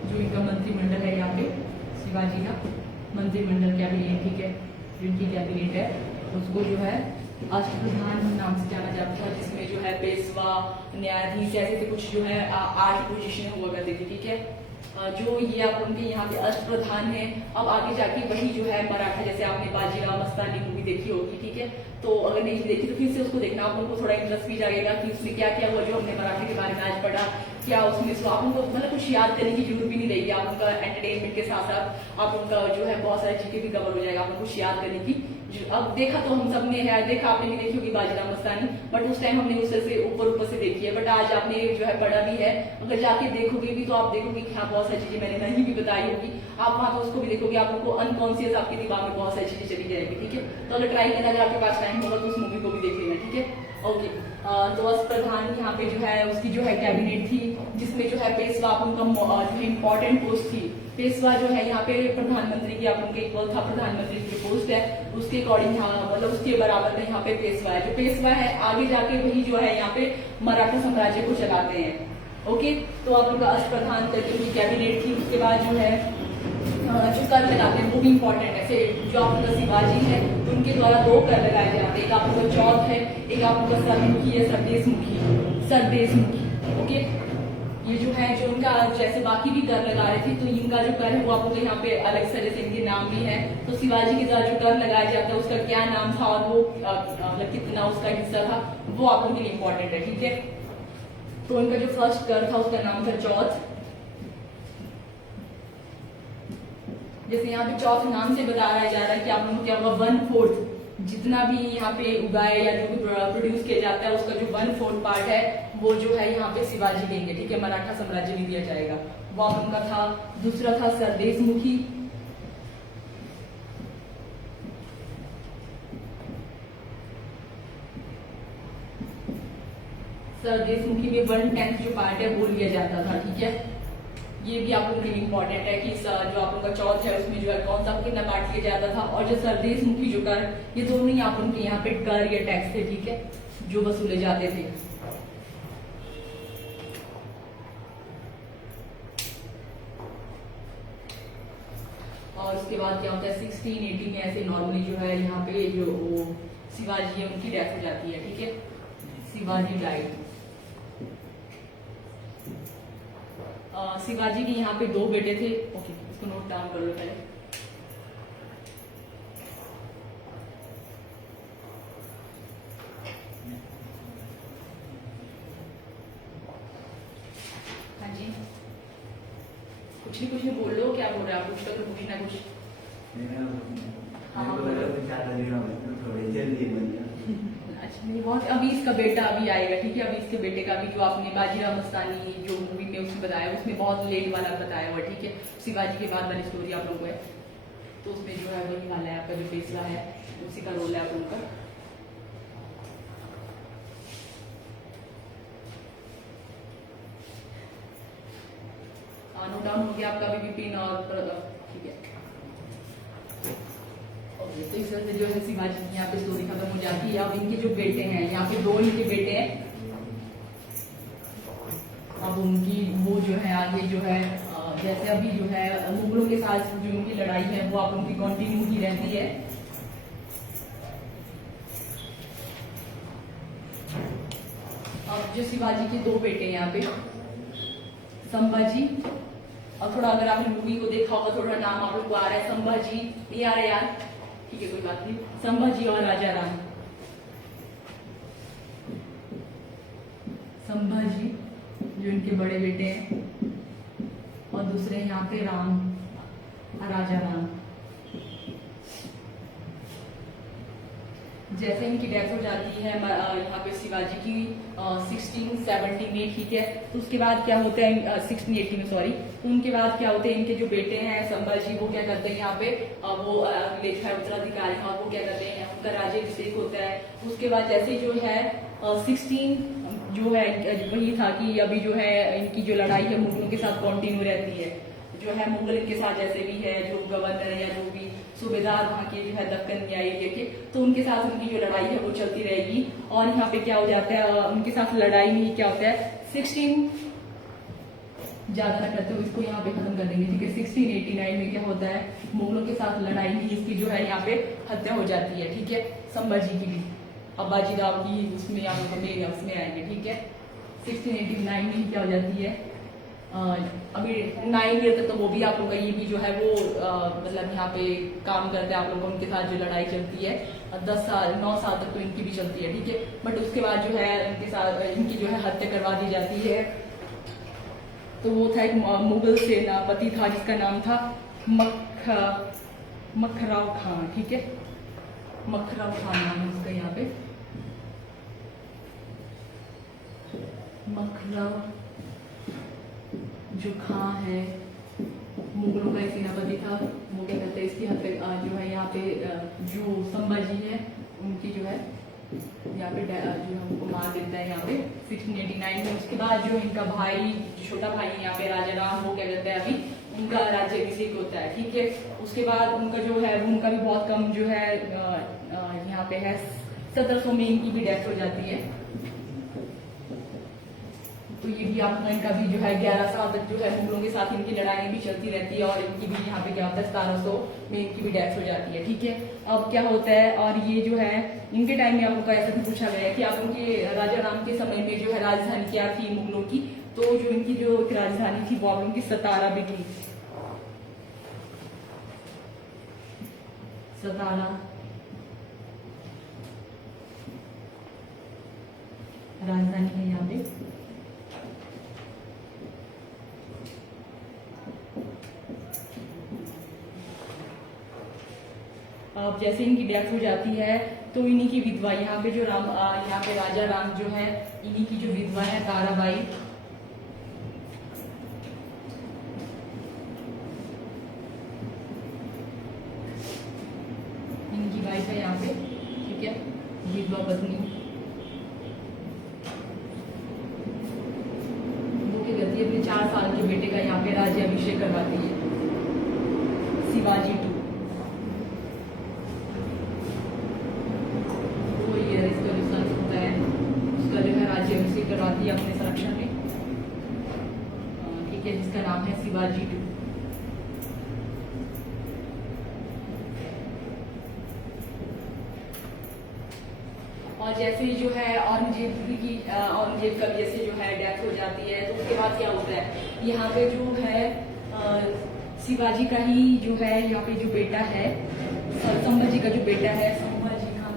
जो इनका मंत्रिमंडल है यहाँ पे शिवाजी का मंत्रिमंडल कैबिनेट, ठीक है, जिनकी कैबिनेट है उसको जो है अष्टप्रधान नाम से जाना जाता था, जिसमें जो है पेशवा न्यायाधीश ऐसे कुछ जो है 8 पोजीशन हुआ करती थी, ठीक है। जो ये आप उनके यहाँ पे अष्टप्रधान है। अब आगे जाके वही जो है मराठा, जैसे आपने बाजीराव मस्तानी मूवी देखी होगी, ठीक है, तो अगर नहीं देखी तो फिर से उसको देखना, आप उनको थोड़ा इंटरेस्ट भी जाएगा कि उसने क्या क्या हुआ जो हमने मराठे के बारे में आज पढ़ा, क्या उसमें आप उनको मतलब कुछ याद करने की जरूरत भी नहीं रहेगी। आप उनका एंटरटेनमेंट के साथ साथ आप उनका जो है बहुत सारी चीजें भी कवर हो जाएगा, आपको कुछ याद करने की। अब देखा तो हम सब ने है, देखा आपने भी देखी होगी बाजीराव मस्तानी, बट उस टाइम हमने उसे से ऊपर से देखी है, बट आज आपने जो है पढ़ा भी है, अगर जाके देखोगे भी तो आप देखोगे कि हाँ बहुत सारी चीजें मैंने नहीं भी बताई होगी, आप वहां पर उसको भी देखोगे, आपको अनकॉन्शियस आपके दिमाग में बहुत सारी चीजें चली जाएगी, ठीक है। तो अगर ट्राई करना अगर आपके पास टाइम होगा तो उस मूवी को भी देख लेना, ठीक है। ओके, तो अष्टप्रधान यहाँ पे जो है उसकी जो है कैबिनेट थी, जिसमें जो है पेशवा उनका जो है इम्पोर्टेंट पोस्ट थी। पेशवा जो है यहाँ पे प्रधानमंत्री की आप उनके इक्वल था, प्रधानमंत्री की पोस्ट है उसके अकॉर्डिंग मतलब उसके बराबर में यहाँ पे पेशवा है। जो पेशवा है आगे जाके वही जो है यहाँ पे मराठा साम्राज्य को चलाते हैं। ओके, तो आप उनका अष्टप्रधान करके उनकी कैबिनेट थी। उसके बाद जो है जो कर लगाते हैं वो भी इम्पोर्टेंट है। जो आपका शिवाजी है उनके द्वारा 2 कर लगाए जाते हैं, एक आपका चौथ है, एक आपका सरमुखी है, सरदेशमुखी। ओके, ये जो है जो उनका जैसे बाकी भी कर लगा रहे थे तो इनका जो कर है वो आपको यहाँ पे अलग से जैसे इनके नाम भी है। तो शिवाजी के द्वारा जो कर लगाया जाता है उसका क्या नाम था और वो मतलब कितना उसका हिस्सा था वो आपके लिए इम्पोर्टेंट है, ठीक है। तो इनका जो फर्स्ट कर था उसका नाम था चौथ। जैसे यहाँ पे चौथ नाम से बताया जा रहा है कि आप लोगों को क्या होगा 1/4 जितना भी यहाँ पे उगाए या जो भी प्रोड्यूस किया जाता है उसका जो 1/4 पार्ट है वो जो है यहाँ पे शिवाजी देंगे, ठीक है, मराठा साम्राज्य में दिया जाएगा। वो आप उनका था। दूसरा था सरदेशमुखी। सरदेशमुखी में 1/10 जो पार्ट है वो लिया जाता था, ठीक है, ये भी आप लोगों के लिए इम्पोर्टेंट है कि जो आप लोगों का चौथ है उसमें जो है कौन सा कितना काट लिया जाता था, और जो सरदेश मुखी जो कर, ये दोनों ही आप लोगों के यहाँ पे कर या टैक्स थे, ठीक है, जो वसूले जाते थे। और उसके बाद क्या होता है 1680 में ऐसे नॉर्मली जो है यहाँ पे जो शिवाजी है उनकी डेथ हो जाती है, ठीक है, शिवाजी डाइड। शिवाजी के यहाँ पे 2 बेटे थे। ओके, इसको नोट डाउन कर लो पहले। हाँ जी, कुछ नहीं बोल लो, क्या बोल रहे हो आप? कुछ तो पूछना कुछ। अच्छा नहीं, बहुत अभी इसका बेटा अभी आएगा, ठीक है, अभी इसके बेटे का भी जो आपने बाजीराव मस्तानी जो मूवी में उसमें बताया, उसमें बहुत लेट वाला बताया हुआ, ठीक है, शिवाजी के बाद वाली स्टोरी आप लोगों को है, तो उसमें जो है वही वाला है आपका जो फैसला है, उसी का रोल है आप लोगों का। नोट डाउन हो गया आपका भी विपिन और ठीक है। तो इस तरह से जो है शिवाजी की यहाँ पे स्टोरी खत्म हो जाती है। अब इनके जो बेटे हैं, यहाँ पे 2 इनके बेटे हैं, अब उनकी वो जो है आगे जो है जैसे अभी जो है मुगलों के साथ जो उनकी लड़ाई है वो आप उनकी कंटिन्यू ही रहती है। अब जो शिवाजी के 2 बेटे हैं यहाँ पे संभाजी, और थोड़ा अगर आपने मूवी को देखा होगा थोड़ा नाम आप लोग को आ रहा है, संभाजी नहीं आ रहा है यार, ठीक है कोई बात नहीं, संभाजी और राजा राम। संभाजी जो इनके बड़े बेटे हैं, और दूसरे यहाँ पे राम, राजा राम। जैसे इनकी डेथ हो जाती है यहाँ पे शिवाजी की 1670 में, ठीक है, तो उसके बाद क्या होता है 1680 में सॉरी, तो उनके बाद क्या होते हैं इनके जो बेटे हैं संभाजी, वो क्या करते हैं यहाँ पे वो लेखा उत्तराधिकारी, हाँ वो क्या करते हैं उनका राज्याभिषेक होता है। उसके बाद जैसे जो है 16 जो है वही था कि अभी जो है इनकी जो लड़ाई है मुगलों के साथ कंटिन्यू रहती है, जो है मुगल इनके साथ जैसे भी है जो गवर्नर या जो भी सूबेदार वहाँ के जो है दक्कन या एरिया के, तो उनके साथ उनकी जो लड़ाई है वो चलती रहेगी। और यहाँ पे क्या हो जाता है उनके साथ लड़ाई में ही क्या होता है 16 ज्यादा ना करते हो इसको यहाँ पे खत्म कर देंगे, ठीक है। 1689 में क्या होता है मुगलों के साथ लड़ाई में इसकी जो है यहाँ पे हत्या हो जाती है, ठीक है, संभाजी की भी। अब बाजीराव की उसमें यहाँ मेन उसमें आएंगे, ठीक है। 1689 में क्या हो जाती है अभी 9 ईयर तक तो वो भी आप लोग का ये भी जो है वो मतलब यहाँ पे काम करते हैं आप लोगों को, उनके साथ जो लड़ाई चलती है 10 साल 9 साल तक तो इनकी भी चलती है, ठीक है। बट उसके बाद जो है इनके साथ इनकी जो है हत्या करवा दी जाती है। तो वो था एक मुगल सेनापति था जिसका नाम था मखराव खान, ठीक है, मखराव खान नाम है उसका यहाँ पे, मखराव जो खां है मुगलों का एक सेनापति था, वो क्या कहते हैं इसकी हत्या जो है यहाँ पे जो संभाजी है उनकी जो है यहाँ पे जो हमको मार देता है यहाँ पे 1689 में। उसके बाद जो इनका भाई छोटा भाई है यहाँ पे राजा राम, वो क्या कहते हैं अभी उनका राज्याभिषेक होता है, ठीक है। उसके बाद उनका जो है उनका भी बहुत कम जो है यहाँ पे है 1700 में इनकी भी डेथ हो जाती है। तो ये भी आपका इनका भी जो है 11 साल तक जो है मुगलों के साथ इनकी लड़ाई भी चलती रहती है, और इनकी भी यहाँ पे क्या होता है 1700 में इनकी भी डेथ हो जाती है, ठीक है। अब क्या होता है और ये जो है इनके टाइम में आप लोग का ऐसा भी पूछा गया है कि आप उनके राजा राम के समय में जो है राजधानी क्या थी मुगलों की, तो जो इनकी जो राजधानी थी वो आप लोगों की सतारा भी थी, सतारा राजधानी है यहाँ पे। अब जैसे इनकी डेथ हो जाती है तो इन्हीं की विधवा यहाँ पे जो यहाँ पे राजा राम जो है इन्हीं की जो विधवा है ताराबाई, इनकी वाइफ है यहाँ पे, ठीक है, विधवा पत्नी। वो क्या करती है अपने 4 4 साल के बेटे का यहाँ पे राज्याभिषेक करवाती है, शिवाजी 2। वो ये इसका जो सन होता है उसका जो है राज्याभिषेक करवाती है अपने संरक्षण में, ठीक है, जिसका नाम है शिवाजी 2। और जैसे जो है औरंगजेब का जैसे जो है डेथ हो जाती है, तो उसके बाद क्या होता है, यहाँ पे जो है शिवाजी का ही जो है यहाँ पे जो बेटा है, संभाजी का जो बेटा है, संभाजी खान,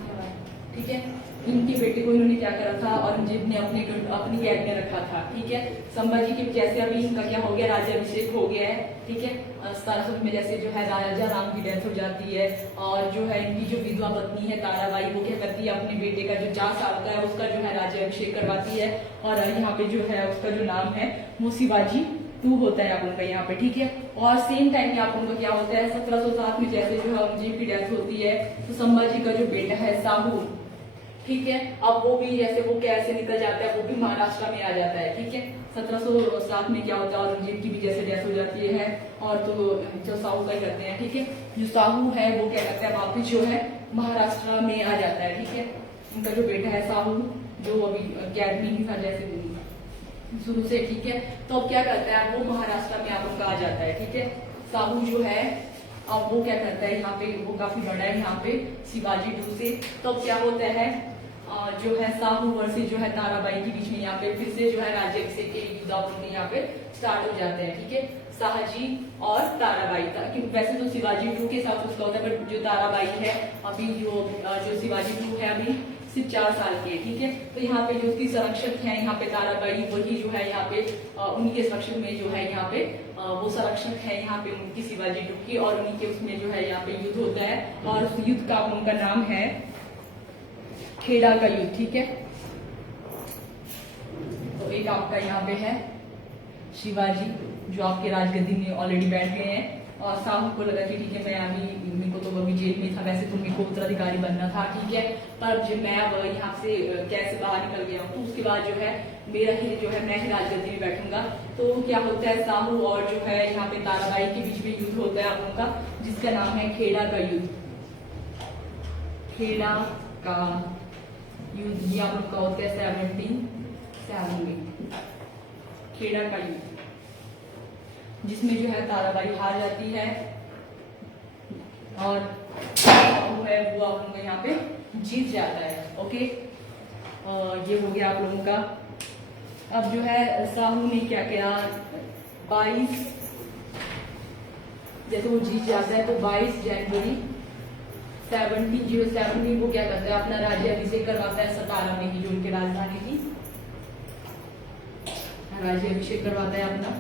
ठीक है, इनके बेटे को इन्होंने क्या करा था, औरंगजेब ने अपनी कैद में रखा था, ठीक है। संभाजी के जैसे अभी इनका क्या हो गया, राज्याभिषेक हो गया है, ठीक है। 1700 में जैसे जो है राजा राम की डेथ हो जाती है, और जो है इनकी जो विधवा पत्नी है ताराबाई, वो क्या करती है, अपने बेटे का जो 4 साल का है उसका जो है राज्याभिषेक करवाती है, और यहाँ पे जो है उसका जो नाम है वो शिवाजी 2 होता है आप लोगों का यहाँ पे, ठीक है। और सेम टाइम में आप लोगों का क्या होता है, 1707 में जैसे जो है औरंगजेब की डेथ होती है, तो संभाजी का जो बेटा है साहू, ठीक है, अब वो भी जैसे वो कैसे निकल जाता है, वो भी महाराष्ट्र में आ जाता है, ठीक है। 1707 में क्या होता है, औरंगजेब की भी जैसे डेथ हो जाती है, और तो जो साहू का ही करते हैं, ठीक है। जो साहू है वो क्या करता है, वापिस जो है महाराष्ट्र में आ जाता है, ठीक है। उनका जो बेटा है साहू, जो अभी कैद में ही था जैसे शुरू से, ठीक है। तो अब क्या करता है, वो महाराष्ट्र में आप उनका आ जाता है, ठीक है। साहू जो है अब वो क्या करता है, यहाँ पे वो काफी बड़ा है यहाँ पे शिवाजी 2 से। तो अब क्या होता है, जो है साहू वर्सेस जो है ताराबाई के बीच में यहाँ पे फिर से जो है राज्याभिषेक के युद्ध अपने यहाँ पे स्टार्ट हो जाते हैं, ठीक है। शाहजी और ताराबाई था, क्योंकि वैसे तो शिवाजी 2 के साथ उसका होता है, बट जो ताराबाई है अभी जो शिवाजी 2 है अभी सिर्फ 4 साल के, ठीक है। तो यहाँ पे जो उसकी संरक्षक है यहाँ पे ताराबाई, वही जो है यहाँ पे उनके संरक्षक में जो है यहाँ पे वो संरक्षक है यहाँ पे उनकी शिवाजी 2 की, और उन्हीं के उसमें जो है यहाँ पे युद्ध होता है, और उस युद्ध का उनका नाम है खेड़ा का युद्ध, ठीक है। तो एक आपका यहाँ पे है शिवाजी जो आपके राजगद्दी में ऑलरेडी बैठ गए हैं, और साहू को लगा कि ठीक है, मैं अभी मेरे को तो अभी जेल में था, वैसे तो मेरे को उत्तराधिकारी बनना था, ठीक है, पर जब मैं अब यहाँ से कैसे बाहर निकल गया हूँ, तो उसके बाद जो है मेरा ही जो है मैं ही राजगद्दी में बैठूंगा। तो क्या होता है, साहू और जो है यहाँ पे ताराबाई के बीच में युद्ध होता है आप लोगों का, जिसका नाम है खेड़ा का युद्ध। खेड़ा का युद्ध ये आप लोग का होता है 1707 में, खेड़ा का युद्ध, जिसमें जो है ताराबाई हार जाती है, और साहू है वो आप लोगों का यहाँ पे जीत जाता है, ओके। ये हो गया आप लोगों का। अब जो है साहू ने क्या किया, 22 जैसे वो जीत जाता है, तो 22 जनवरी 1707 में वो क्या करता है, अपना राज्याभिषेक करवाता है सतारा में ही, जो उनकी राजधानी थी, राज्याभिषेक करवाता है अपना।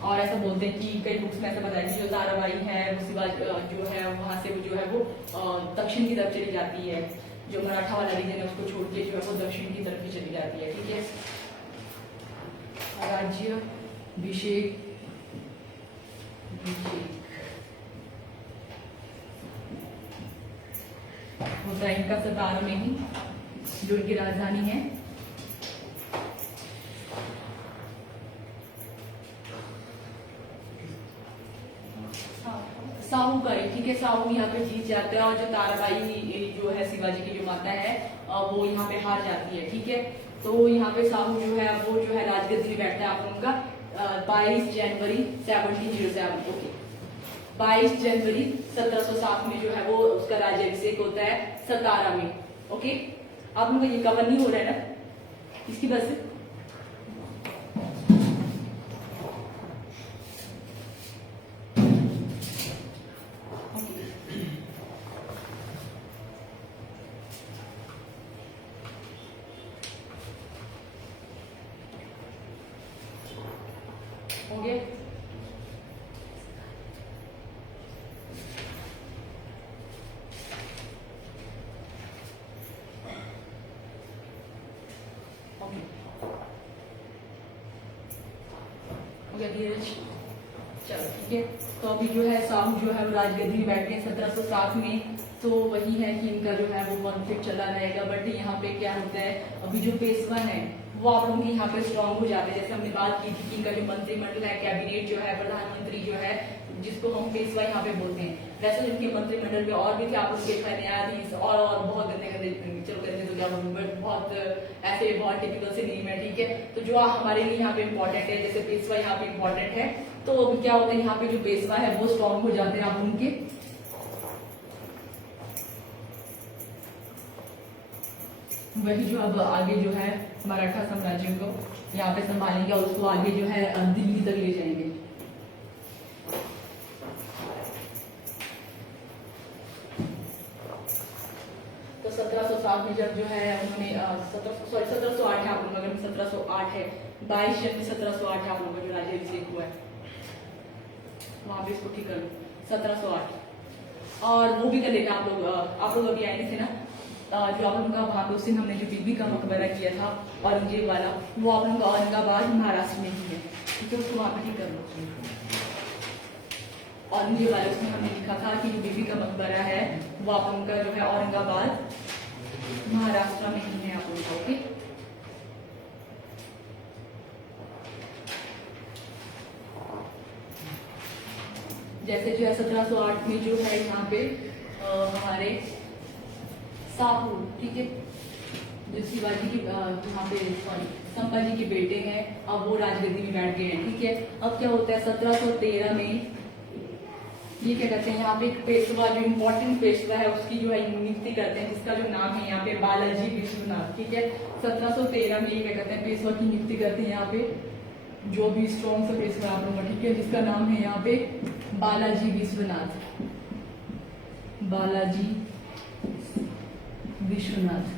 और ऐसा बोलते हैं कि कई बुक्स में ऐसा बताया कि जो ताराबाई है वो शिवाजी जो है वहां से वो जो है वो दक्षिण की तरफ चली जाती है, जो मराठा वाला रीजन है उसको छोड़ के जो है वो दक्षिण की तरफ ही चली जाती है, ठीक है। राज्याभिषेक होता है इनका सतारा में ही, जो इनकी राजधानी है। साहू का, ठीक है, साहू यहाँ पे जीत जाता है, और जो ताराबाई जो है शिवाजी की जो माता है वो यहाँ पे हार जाती है, ठीक है। तो यहाँ पे साहू जो है वो जो है राजगद्दी में बैठता है आप लोगों का 22 जनवरी 1707, ओके। 22 जनवरी 1707 में जो है वो उसका राज्याभिषेक होता है सतारा में, ओके। आप लोगों को ये कवर नहीं हो रहा है ना इसकी वजह से, हो गया। धीरज, चलो ठीक है। तो अभी जो है साहू जो है वो राजगद्दी में बैठ गए 1707 में, तो वही है कि इनका जो है वो कॉन्फ्लिक्ट चला रहेगा। बट यहाँ पे क्या होता है, अभी जो पेशवा है वो आप लोगों के यहाँ पे स्ट्रांग हो जाते हैं। जैसे हमने बात की थी कि इनका जो मंत्रिमंडल है, कैबिनेट जो है, प्रधानमंत्री जो है, जिसको हम पेशवा यहाँ पे बोलते हैं, वैसे उनके मंत्रिमंडल में और भी थे आप लोग देखे, न्यायाधीश और बहुत गंदे गंदे, चलो गंदे तो क्या बोलूं, बट बहुत ऐसे बहुत टिपिकल से नेम है, ठीक है। तो जो हमारे लिए यहाँ पे इम्पोर्टेंट है, जैसे पेशवा यहाँ पे इम्पोर्टेंट है, तो क्या होता है यहाँ पे जो पेशवा है वो स्ट्रांग हो जाते हैं आप उनके। वही जो अब आगे जो है मराठा साम्राज्य को यहाँ पे संभालेंगे और उसको आगे जो है दिल्ली तक ले जाएंगे। तो 1707 में जब जो है उन्होंने 1708 है आप लोग, अगर 1708 है 22 जनवरी 1708 है आप लोगों का जो राज्याभिषेक हुआ है, वहां पे इसको ठीक कर लो 1708। और वो भी कर लेना आप लोग अभी आए थे ना, जो आप लोगों का वहां पे उस दिन हमने जो बीबी का मकबरा किया था औरंगजेब वाला, वो आप लोगों का औरंगाबाद महाराष्ट्र में ही है, ठीक है। उसको वहां पे ठीक कर लो। औरंगजेब वाले उसमें हमने लिखा था कि जो बीबी का मकबरा है वो आप लोगों का जो है औरंगाबाद महाराष्ट्र में ही है आप लोगों का, ओके। जैसे जो है 1708 में जो है यहाँ पे हमारे साहू, ठीक है, जो शिवाजी की यहाँ पे संभाजी के बेटे हैं, अब वो राजगद्दी में बैठ गए हैं, ठीक है। अब क्या होता है 1713 में ये क्या कहते हैं, यहाँ पे एक पेशवा, जो इम्पोर्टेंट पेशवा है उसकी जो है नियुक्ति करते हैं, जिसका जो नाम है यहाँ पे बालाजी विश्वनाथ, ठीक है। 1713 में ये क्या कहते हैं पेशवा की नियुक्ति करते हैं यहाँ पे, जो भी स्ट्रॉन्ग सा पेशवा आप लोगों का, ठीक है, जिसका नाम है यहाँ पे बालाजी विश्वनाथ, बालाजी विश्वनाथ।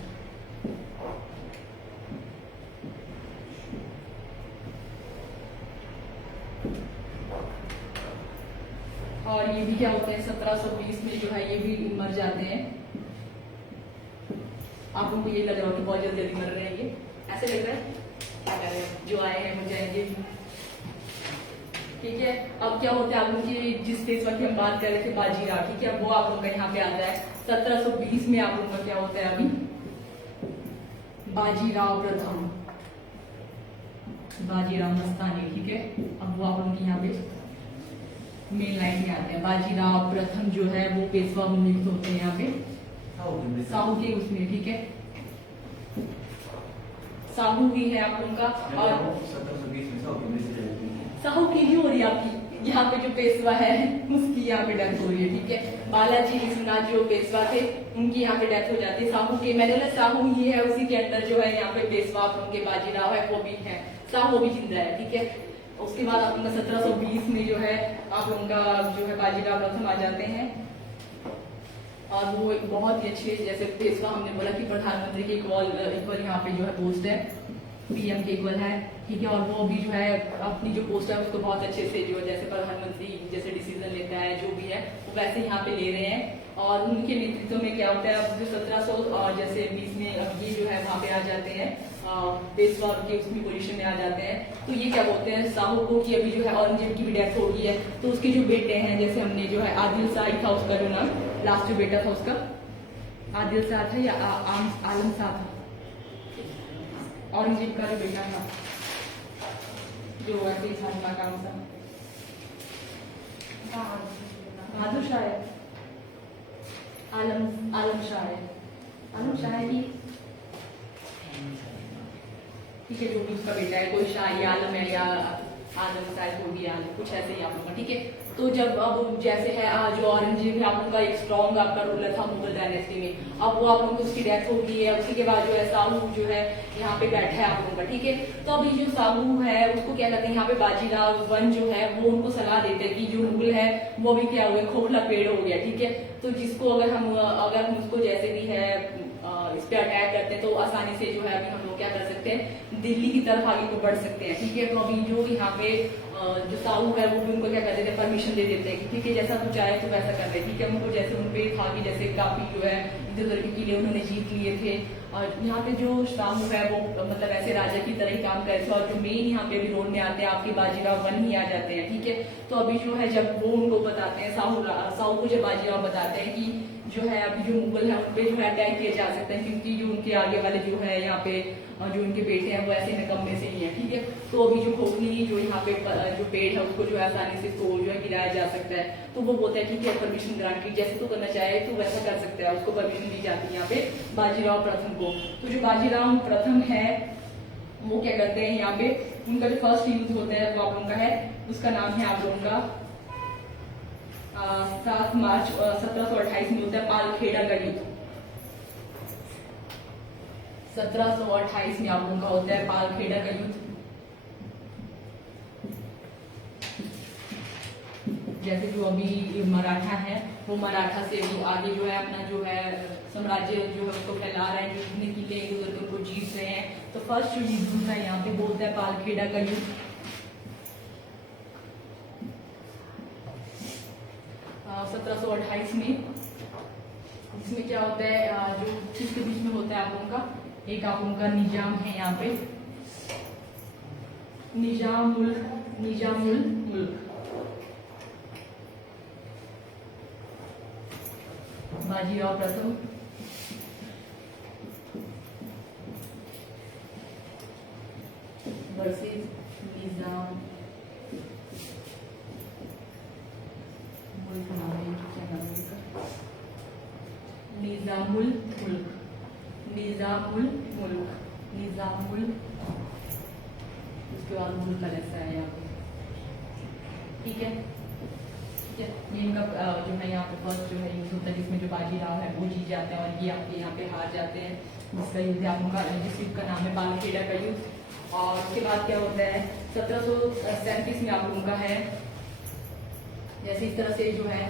और ये भी क्या होते हैं 1720 में जो है ये भी मर जाते हैं। आप लोगों को ये लग रहा हो कि बहुत जल्दी मर रहे हैं, ये ऐसे लग रहा है, क्या कर रहे हैं, जो आए हैं वो जाएंगे, ठीक है। अब क्या होता है आप लोग की जिस पेशवा की हम बात कर रहे थे बाजीराव, ठीक है, वो आप लोग का यहाँ पे आता है 1720 में आप लोगों का क्या होता है अभी बाजीराव प्रथम, बाजीराव मस्तानी, ठीक है। अब वो आप लोगों के यहाँ पे मेन लाइन में आते हैं। बाजीराव प्रथम जो है वो पेशवा नियुक्त होते हैं यहाँ पे साहू के उसमें, ठीक है, साहू ही है आप लोगों का। और साहू की ही हो रही है आपकी, यहाँ पे जो पेशवा है उसकी यहाँ पे डेथ हो रही है, ठीक है। बालाजी विश्वनाथ जो पेशवा थे उनकी यहाँ पे डेथ हो जाती है। साहू के मैंने बोला साहू ही है, उसी के अंदर जो है यहाँ पे पेशवा उनके बाजीराव है वो भी है, साहू भी जिंदा है, ठीक है। उसके बाद आप लोगों का 1720 में जो है आप लोगों का जो है बाजीराव प्रथम आ जाते हैं, और वो एक बहुत ही अच्छे, जैसे पेशवा हमने बोला कि प्रधानमंत्री के इक्वल यहाँ पे जो है पोस्ट है, पीएम के इक्वल है, ठीक है। और वो भी जो है अपनी जो पोस्ट है उसको बहुत अच्छे से जो जैसे प्रधानमंत्री जैसे डिसीजन लेता है जो भी है वो वैसे यहाँ पे ले रहे हैं। और उनके नेतृत्व में क्या होता है अब जो 1700 जैसे 20 में अब ये जो है वहाँ पे आ जाते हैं पेशवा के उसकी पोजीशन में आ जाते हैं। तो ये क्या बोलते हैं साहू को कि अभी जो है औरंगजेब की भी डेथ हो गई है, तो उसके जो बेटे हैं, जैसे हमने जो है आदिल शाह था उसका जो नाम, लास्ट जो बेटा था उसका आदिल शाह था या आलम शाह था, औरंगजेब का जो बेटा था जो ऐसे ही था नाकाम सा, बहादुर शाह है, आलम शाह है, आलम शाह है कि ठीक है, जो भी उसका बेटा है, कोई शाह या आलम है या आलम शायद हो गया कुछ ऐसे ही आप लोग का, ठीक है। तो जब अब जैसे है जो औरंगजेब है आप लोगों का एक स्ट्रॉन्ग आपका रूलर था मुगल डायनेस्टी में, अब वो आप लोगों को उसकी डेथ हो गई है, उसी के बाद जो है साहू जो है यहाँ पे बैठा है आप लोगों का, ठीक है। तो अभी जो साहू है उसको क्या कहते हैं यहाँ पे बाजीराव वन जो है वो उनको सलाह देते हैं कि जो मुगल है वो भी क्या हुआ खोखला पेड़ हो गया, ठीक है। तो जिसको अगर हम उसको जैसे भी है इस पे अटैक करते हैं तो आसानी से जो है अभी हम लोग क्या कर सकते हैं दिल्ली की तरफ आगे को बढ़ सकते हैं, ठीक है। तो अभी जो यहाँ पे जो साहू है वो भी उनको क्या कर देते हैं परमिशन दे देते हैं कि ठीक है जैसा तू चाहे तो वैसा कर दे, ठीक है। उनको जैसे उनपे था कि जैसे काफी जो है इधर उधर के किले उन्होंने जीत लिए थे, और यहाँ पे जो साहू है वो मतलब ऐसे राजा की तरह ही काम करे थे, और जो मेन यहाँ पे भी रोल में आते हैं आपके बाजीराव वन ही आ जाते हैं, ठीक है। तो अभी जो है जब वो उनको बताते हैं साहू को जब बाजीराव बताते हैं कि जो है अभी जो मुगल है उन पे जो है अटैक किया जा सकता है, क्योंकि जो उनके आगे वाले जो है यहाँ पे जो उनके बेटे हैं वो ऐसे निकम्मे से ही है, ठीक है। तो अभी जो खोखली जो यहाँ पे जो पेड़ है उसको जो है आसानी से तो जो है गिराया जा सकता है। तो वो बोलता है ठीक है परमिशन ग्रांटेड, जैसे तो करना चाहे तो वैसा कर सकता है, उसको परमिशन दी जाती है यहाँ पे बाजीराव प्रथम को। तो जो बाजीराव प्रथम है वो क्या करते हैं यहाँ पे, उनका जो फर्स्ट युद्ध होता है वो आप लोगों का है, उसका नाम है आप लोगों का 7 मार्च 1728 में होता है पालखेड़ा का युद्ध। 1728 में आप लोगों का होता है पालखेड़ा का युद्ध। जैसे जो अभी मराठा है वो मराठा से वो आगे जो है अपना जो है साम्राज्य जो है उसको फैला रहे हैं, जो जितने किले उधर के उनको जीत रहे हैं। तो फर्स्ट जो युद्ध है यहाँ पे बोलता है पालखेड़ा का युद्ध। 1728 में, इसमें क्या होता है जो किसके बीच में होता है आप लोगों का, एक आप लोगों का निजाम है यहाँ पे, निजामुल मुल्क बाजीराव प्रथम वर्सेस निजाम मुल्क, नाम है क्या नाम है इसका, निजामुल मुल्क, उसके बाद मुल्क का ऐसा है यहाँ पे, ठीक है। ये इनका जो है यहाँ पे फर्स्ट जो है युद्ध होता है जिसमें जो बाजीराव है वो जीत जाते हैं और ये आपके यहाँ पे हार जाते हैं, जिसका युद्ध आप लोगों का जिस युद्ध का नाम है पालखेड़ा का युद्ध। और उसके बाद क्या होता है 1737 में आप लोगों का है, जैसे इस तरह से जो है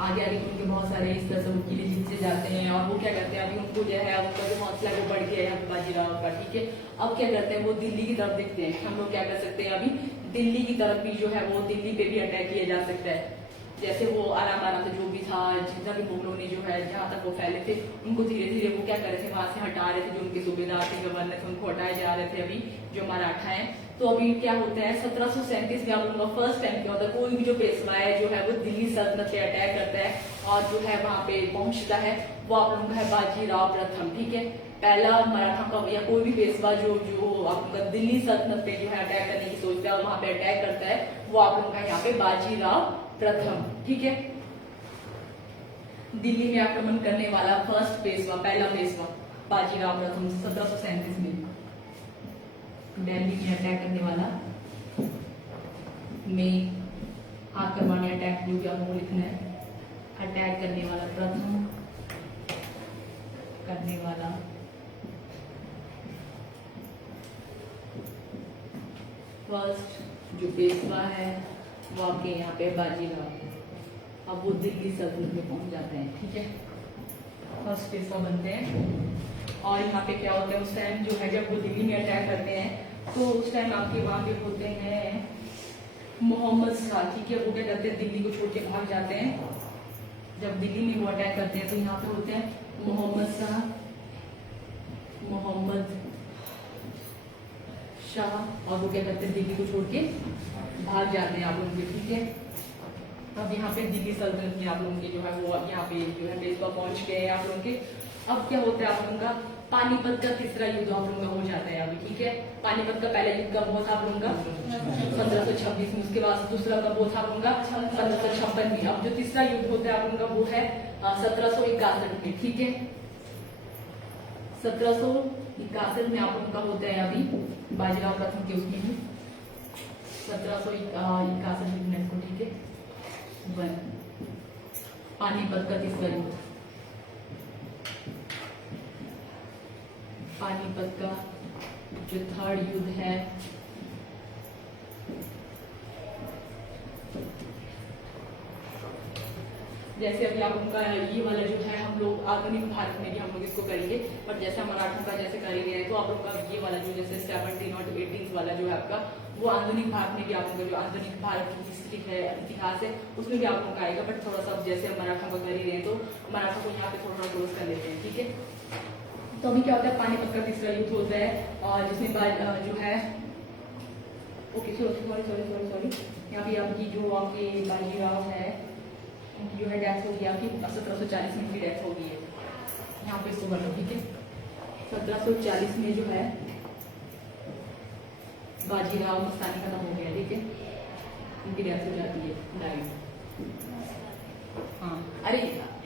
आगे आगे उनके बहुत सारे इस तरह से वो किले जीतते जाते हैं और वो क्या करते हैं अभी उनको जो है उनका जो हौसला वो बढ़ गया है बाजीराव का, ठीक है। अब क्या करते हैं वो दिल्ली की तरफ देखते हैं, हम लोग क्या कर सकते हैं अभी दिल्ली की तरफ भी जो है वो दिल्ली पे भी अटैक किया जा सकता है। जैसे वो आराम से जो भी था जितना भी मुगलों ने जो है जहाँ तक वो फैले थे उनको धीरे धीरे वो क्या कर रहे थे वहां से हटा रहे थे, जो उनके सूबेदार थे गवर्नर थे उनको हटाए जा रहे थे अभी जो मराठा है। तो अभी क्या होता है 1737 में आप लोगों का फर्स्ट टाइम क्या होता है कोई भी जो पेशवा है जो है वो दिल्ली सल्तनत पे अटैक करता है और जो है वहां पे पहुंचता है, वो आप लोगों का है बाजीराव प्रथम, ठीक है। पहला मराठा का या कोई भी पेशवा जो आप लोगों का दिल्ली सल्तनत पे जो है अटैक करने की सोचता है और वहां पे अटैक करता है वो आप लोगों का यहाँ पे बाजीराव प्रथम, ठीक है। दिल्ली में आक्रमण करने वाला फर्स्ट पेशवा, पहला पेशवा बाजीराव प्रथम 1737 में दिल्ली में अटैक करने वाला में आक्रमण अटैक जो भी आपको लिखना है, अटैक करने वाला प्रथम करने वाला फर्स्ट जो पेशवा है वो आपके यहाँ पे बाजीराव, अब वो दिल्ली सल्तनत में पहुंच जाते हैं, ठीक है। फर्स्ट पेशवा बनते हैं और यहाँ पे क्या होता है उस टाइम जो है जब वो दिल्ली में अटैक करते हैं तो उस टाइम आपके वहां पे होते हैं मोहम्मद शाह, ठीक है। वो क्या करते हैं दिल्ली को छोड़ के भाग जाते हैं, जब दिल्ली में वो अटैक करते हैं तो यहाँ पे होते हैं मोहम्मद शाह और वो क्या करते हैं दिल्ली को छोड़ के भाग जाते हैं आप लोगों के, ठीक है। अब यहाँ पे दिल्ली सल्तनत में आप लोगों के जो है वो यहाँ पे जो है पेशवा पहुंच गए हैं आप लोगों के। अब क्या होता है आप लोगों का पानीपत का तीसरा युद्ध आप लोगों का हो जाता है अभी, ठीक है। पानीपत का पहला युद्ध कब हुआ था आप लोगों का 1526 में, उसके बाद दूसरा कब हुआ था आप लोगों का 1556 में। अब जो तीसरा युद्ध होता है आप लोगों का वो है 1761 में, ठीक है। 1761 में आप लोगों का होता है अभी बाजीराव प्रथम के उसमें ही 1761 को, ठीक है। पानीपत का तीसरा युद्ध, पानीपत का जो थर्ड युद्ध है जैसे अभी आप उनका ये वाला जो है हम लोग आधुनिक भारत में भी हम लोग इसको करेंगे, बट जैसे मराठों का जैसे कर रहे हैं तो आप लोग का ये वाला जो जैसे 17 और 18 वाला जो है आपका वो आधुनिक भारत में भी आप लोगों का जो आधुनिक भारत की हिस्ट्री है इतिहास है उसमें भी आप लोगों का आएगा, बट थोड़ा सा जैसे हम मराठों का कर ही रहे हैं तो मराठों को यहाँ पे थोड़ा क्लोज कर लेते हैं, ठीक है। तो अभी क्या होता है पानीपत का तीसरा युद्ध होता है और जिसमें जो है ओके सॉरी यहाँ पे आपकी जो आपके बाजीराव है जो है डेथ हो गया कि 1740 में इनकी डेथ हो गई है। यहाँ पे इसको कर लो, ठीक है। 1740 में जो है बाजीराव मस्तानी खत्म हो गया, ठीक है, इनकी डेथ हो जाती है, डाइड। हाँ, अरे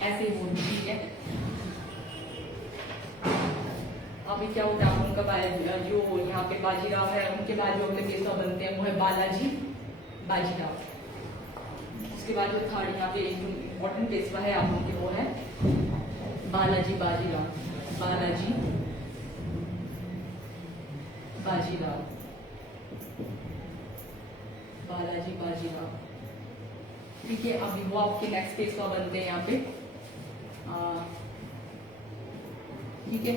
ऐसे ही बोल, ठीक है। अभी क्या होता है, उनका जो यहाँ पे बाजीराव है, उनके बाद जो अपने पेशवा बनते हैं वो है बालाजी बाजीराव। उसके बाद जो थर्ड यहाँ पे एक इम्पोर्टेंट पेशवा है आप लोगों के, वो है बालाजी बाजीराव। बालाजी बाजीराव, बालाजी बाजीराव, ठीक है। अभी वो आपके नेक्स्ट पेशवा बनते हैं यहाँ पे, ठीक है।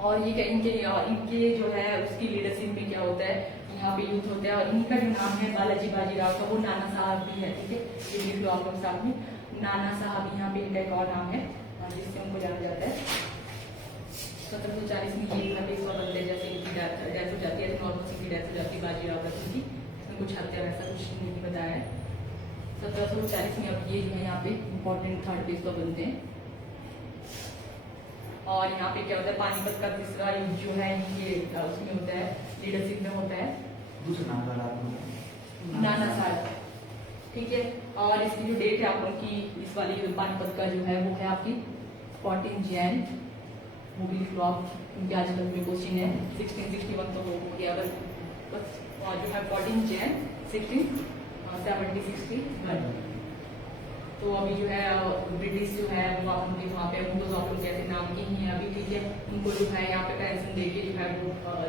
और ये इनके जो है उसकी लीडरशिप में क्या होता है, यहाँ पे यूथ होता है, और इनका जो नाम है बालाजी बाजीराव का, वो नाना साहब भी है, ठीक है। ये लिख लो आप लोग साथ में, नाना साहब यहाँ पे इनका एक और नाम है जिससे उनको जाना जाता है। 1740 में ये इनका पेशवा बनते हैं, जैसे इनकी डेथ हो जाती है, नॉर्मल सिंह की डेथ हो जाती है बाजीराव रतन की, इसमें कुछ हत्या वैसा कुछ नहीं बताया है। 1740 में अब ये जो है यहाँ पे इम्पोर्टेंट थर्ड पेशवा बनते हैं। और यहाँ पे क्या होता है, पानीपत का तीसरा युद्ध जो है ये उसमें होता है, लीडरशिप में होता है नाना साहब, ठीक है। और इसकी जो डेट है आप लोगों की, इस वाली पानीपत का जो है वो है आपकी 14 जैन, वो भी लिख लो आप, क्योंकि आजकल में क्वेश्चन है। 1661 तो हो गया, अगर बस जो है 14 जैन 1671। तो अभी जो है ब्रिटिश जो है वो आप लोग वहाँ पे, उनको तो आप लोग कहते नाम की ही है अभी, ठीक है। उनको जो है यहाँ पे पेंशन दे के जो है वो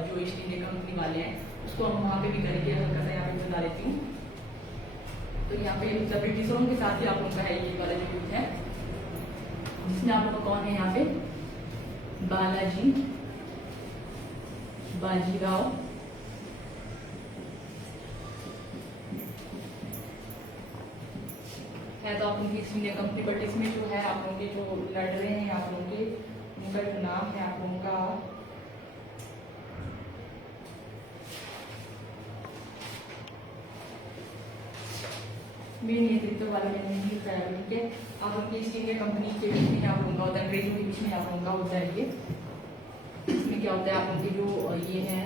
जो ईस्ट इंडिया कंपनी वाले हैं उसको हम वहाँ पे भी करेंगे, हल्का सा यहाँ पे बता देती हूँ। तो यहाँ पे मतलब ब्रिटिशरों के साथ ही आप लोग का है ये वाला जो युद्ध है, जिसमें आप लोग का कौन है यहाँ पे, बालाजी बाजीराव है। तो आप उनकी ईस्ट इंडिया कंपनी, बट इसमें जो है आप लोगों के जो लड़ रहे हैं आप लोगों के, उनका जो नाम है आप लोगों का मेन नेतृत्व वाला मैंने नहीं बताया, ठीक है। आप उनकी ईस्ट इंडिया कंपनी के बीच में आप लोगों का होता है, अंग्रेजों के बीच में आप लोगों का होता है ये। इसमें क्या होता है, आप उनके जो ये है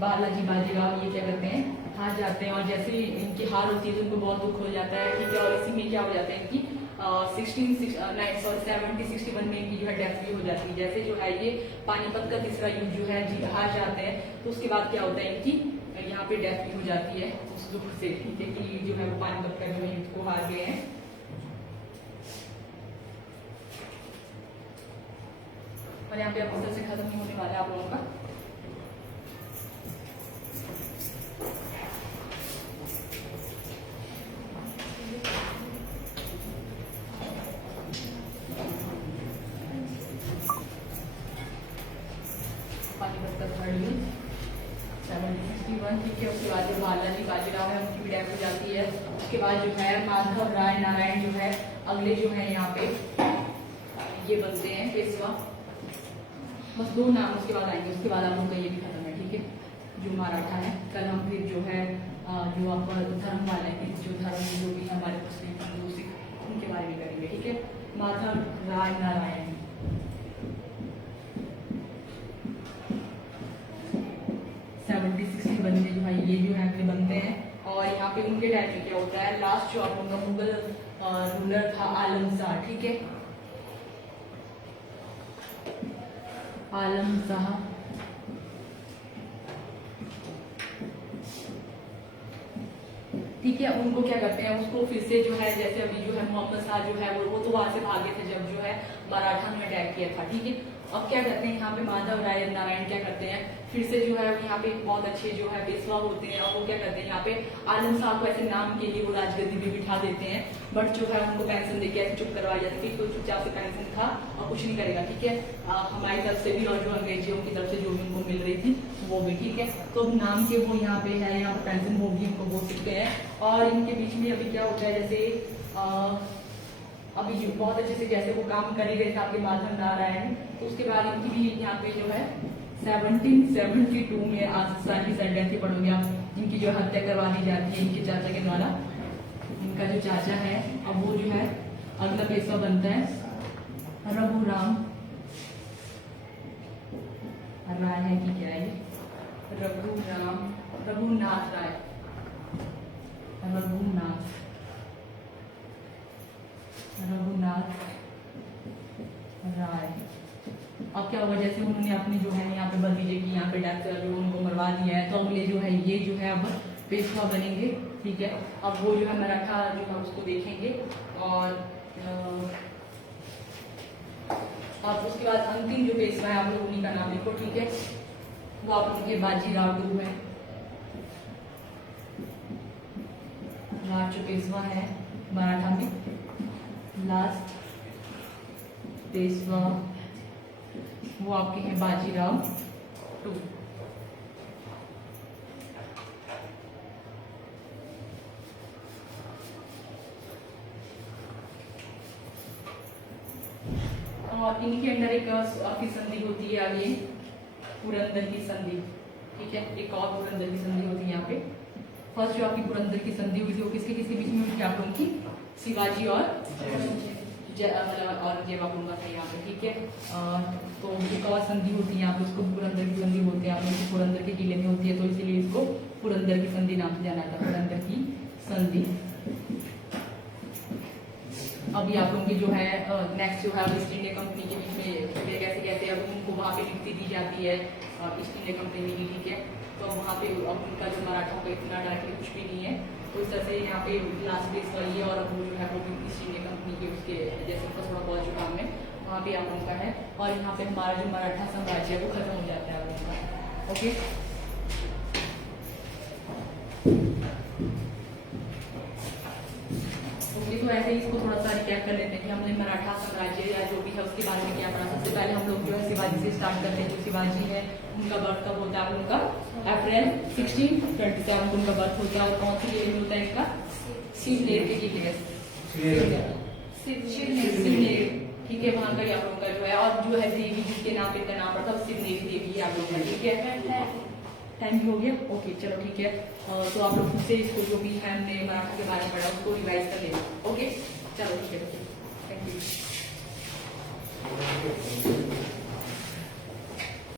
बालाजी बाजीराव, ये क्या करते हैं, हार जाते हैं। और जैसे इनकी हार होती है तो उनको बहुत दुख हो जाता है, ठीक है। और इसी में क्या हो जाता है इनकी 1761 में इनकी जो है डेथ भी हो जाती है। जैसे जो है ये पानीपत का तीसरा युद्ध जो है हार जाते हैं, तो उसके बाद क्या होता है, इनकी यहाँ पे डेथ भी हो जाती है उस दुख से, ठीक है, कि जो है वो पानीपत का जो है युद्ध को हार गए हैं। और यहाँ पे अब से खत्म नहीं होने वाला है आप लोगों का। पानीपत का थर्ड युद्ध 1761, ठीक है। उसके बाद जो बालाजी बाजीराव है उनकी भी डेथ हो जाती है। उसके बाद जो है माधव राय नारायण जो है अगले जो है यहाँ पे ये बनते हैं पेशवा। बस दो नाम उसके बाद आएंगे, उसके बाद आप लोग का ये भी खत्म है, ठीक है, जो मराठा है। कल हम फिर जो है जो आपका धर्म वाले हैं, जो धर्म जो भी हमारे मुस्लिम हिंदू सिख उनके बारे में करेंगे, ठीक है। माधव राय नारायण 1761 में जो है ये जो है बनते हैं। और यहाँ पे उनके टाइम में क्या होता है, लास्ट जो आप लोगों का मुगल रूलर था आलम शाह, ठीक है, आलम शाह, ठीक है। उनको क्या करते हैं, उसको फिर से जो है जैसे अभी जो है मोहम्मद शाह जो है वो तो वहां से भागे थे जब जो है मराठा ने अटैक किया था, ठीक है। अब क्या करते हैं यहाँ पे माधव राय नारायण क्या करते हैं, फिर से जो है यहाँ पे बहुत अच्छे जो है पेशवा होते हैं, और वो क्या करते हैं यहाँ पे आलम शाह को ऐसे नाम के लिए वो राजगद्दी पे बिठा देते हैं, बट जो है उनको पेंशन देके ऐसे चुप करवाई जाती है कि कोई चुपचाप से पेंशन खा और कुछ नहीं करेगा, ठीक है। हमारी तरफ से भी और जो अंग्रेजियों की तरफ से जो भी उनको मिल रही थी वो भी, ठीक है। तो नाम के वो यहाँ पे है, यहाँ पे पेंशन होगी उनको बोल सकते हैं। और इनके बीच में अभी क्या होता है, जैसे अभी जो बहुत अच्छे से जैसे वो काम कर ही रहे थे आपके माधव नारायण, तो उसके बाद इनकी भी यहाँ पे जो है 1772 में आसानी से डेथ पड़ोगे आप, इनकी जो हत्या करवा दी जाती है इनके चाचा के द्वारा, इनका जो चाचा है, अब वो जो है अगला पेशवा बनता है रघुराम राय है कि क्या है, रघुनाथ राय, रघुनाथ राय। अब क्या हुआ, जैसे उन्होंने अपनी जो है यहाँ पे भतीजे की यहाँ पे डेथ जो उनको मरवा दिया है, तो अगले जो है ये जो है अब पेशवा बनेंगे, ठीक है। अब वो जो है मराठा जो है उसको देखेंगे, और अब उसके बाद अंतिम जो पेशवा है आप लोग उन्हीं का नाम लिखो, ठीक है। वो आप लोग के बाजीराव टू है, लास्ट जो पेशवा है मराठा में, लास्ट पेशवा वो आपके हैं बाजीराव टू। और इनके अंदर एक आपकी संधि होती है आगे, पुरंदर की संधि, ठीक है। एक और पुरंदर की संधि होती है यहाँ पे। फर्स्ट जो आपकी पुरंदर की संधि हुई थी वो किसके बीच में हुई थी आप लोगों की, शिवाजी और और जयवापुर का था यहाँ पे, ठीक है। तो एक और संधि होती है यहाँ पे, उसको पुरंदर की संधि बोलते हैं, आप लोग पुरंदर के किले में होती है, तो इसीलिए इसको पुरंदर की संधि नाम से जाना था, पुरंदर की संधि। अभी आप लोगों की जो है नेक्स्ट जो है ईस्ट इंडिया कंपनी के बीच में कैसे कहते हैं, अब उनको वहाँ पे नियुक्ति दी जाती है ईस्ट इंडिया कंपनी की, ठीक है। तो वहाँ पे अब उनका जो मराठा का इतना डायरेक्टली कुछ भी नहीं है, तो इस तरह से यहाँ पे लास्ट डेज वही है, और अब वो जो है वो भी ईस्ट इंडिया कंपनी के उसके जैसे उनका थोड़ा बहुत जो काम है वहाँ पे आप लोगों का है, और यहाँ पे हमारा जो मराठा साम्राज्य है वो खत्म हो जाता है आप लोगों का, ओके। तो ऐसे ही इसको थोड़ा सा रिकैप कर लेते हैं कि हमने मराठा साम्राज्य या जो भी है उसके बारे में क्या पढ़ा। सबसे पहले हम लोग जो है शिवाजी से स्टार्ट करते हैं। जो शिवाजी है उनका बर्थ कब होता है आप लोगों का, अप्रैल 1627 को उनका बर्थ होता है, और कौन सी किले में होता है इनका, शिवनेर के किले, शिवनेर, ठीक है, वहां का आप लोगों का जो है। और जो है देवी जिसके नाम पे इनका नाम पड़ता है शिवनेरी देवी है आप लोगों का, ठीक है। टाइम भी हो गया, ओके चलो ठीक है। तो आप लोग खुद से इसको जो भी है हमने मराठा के बारे में पढ़ा उसको रिवाइज कर लेना, ओके चलो ठीक है, थैंक यू।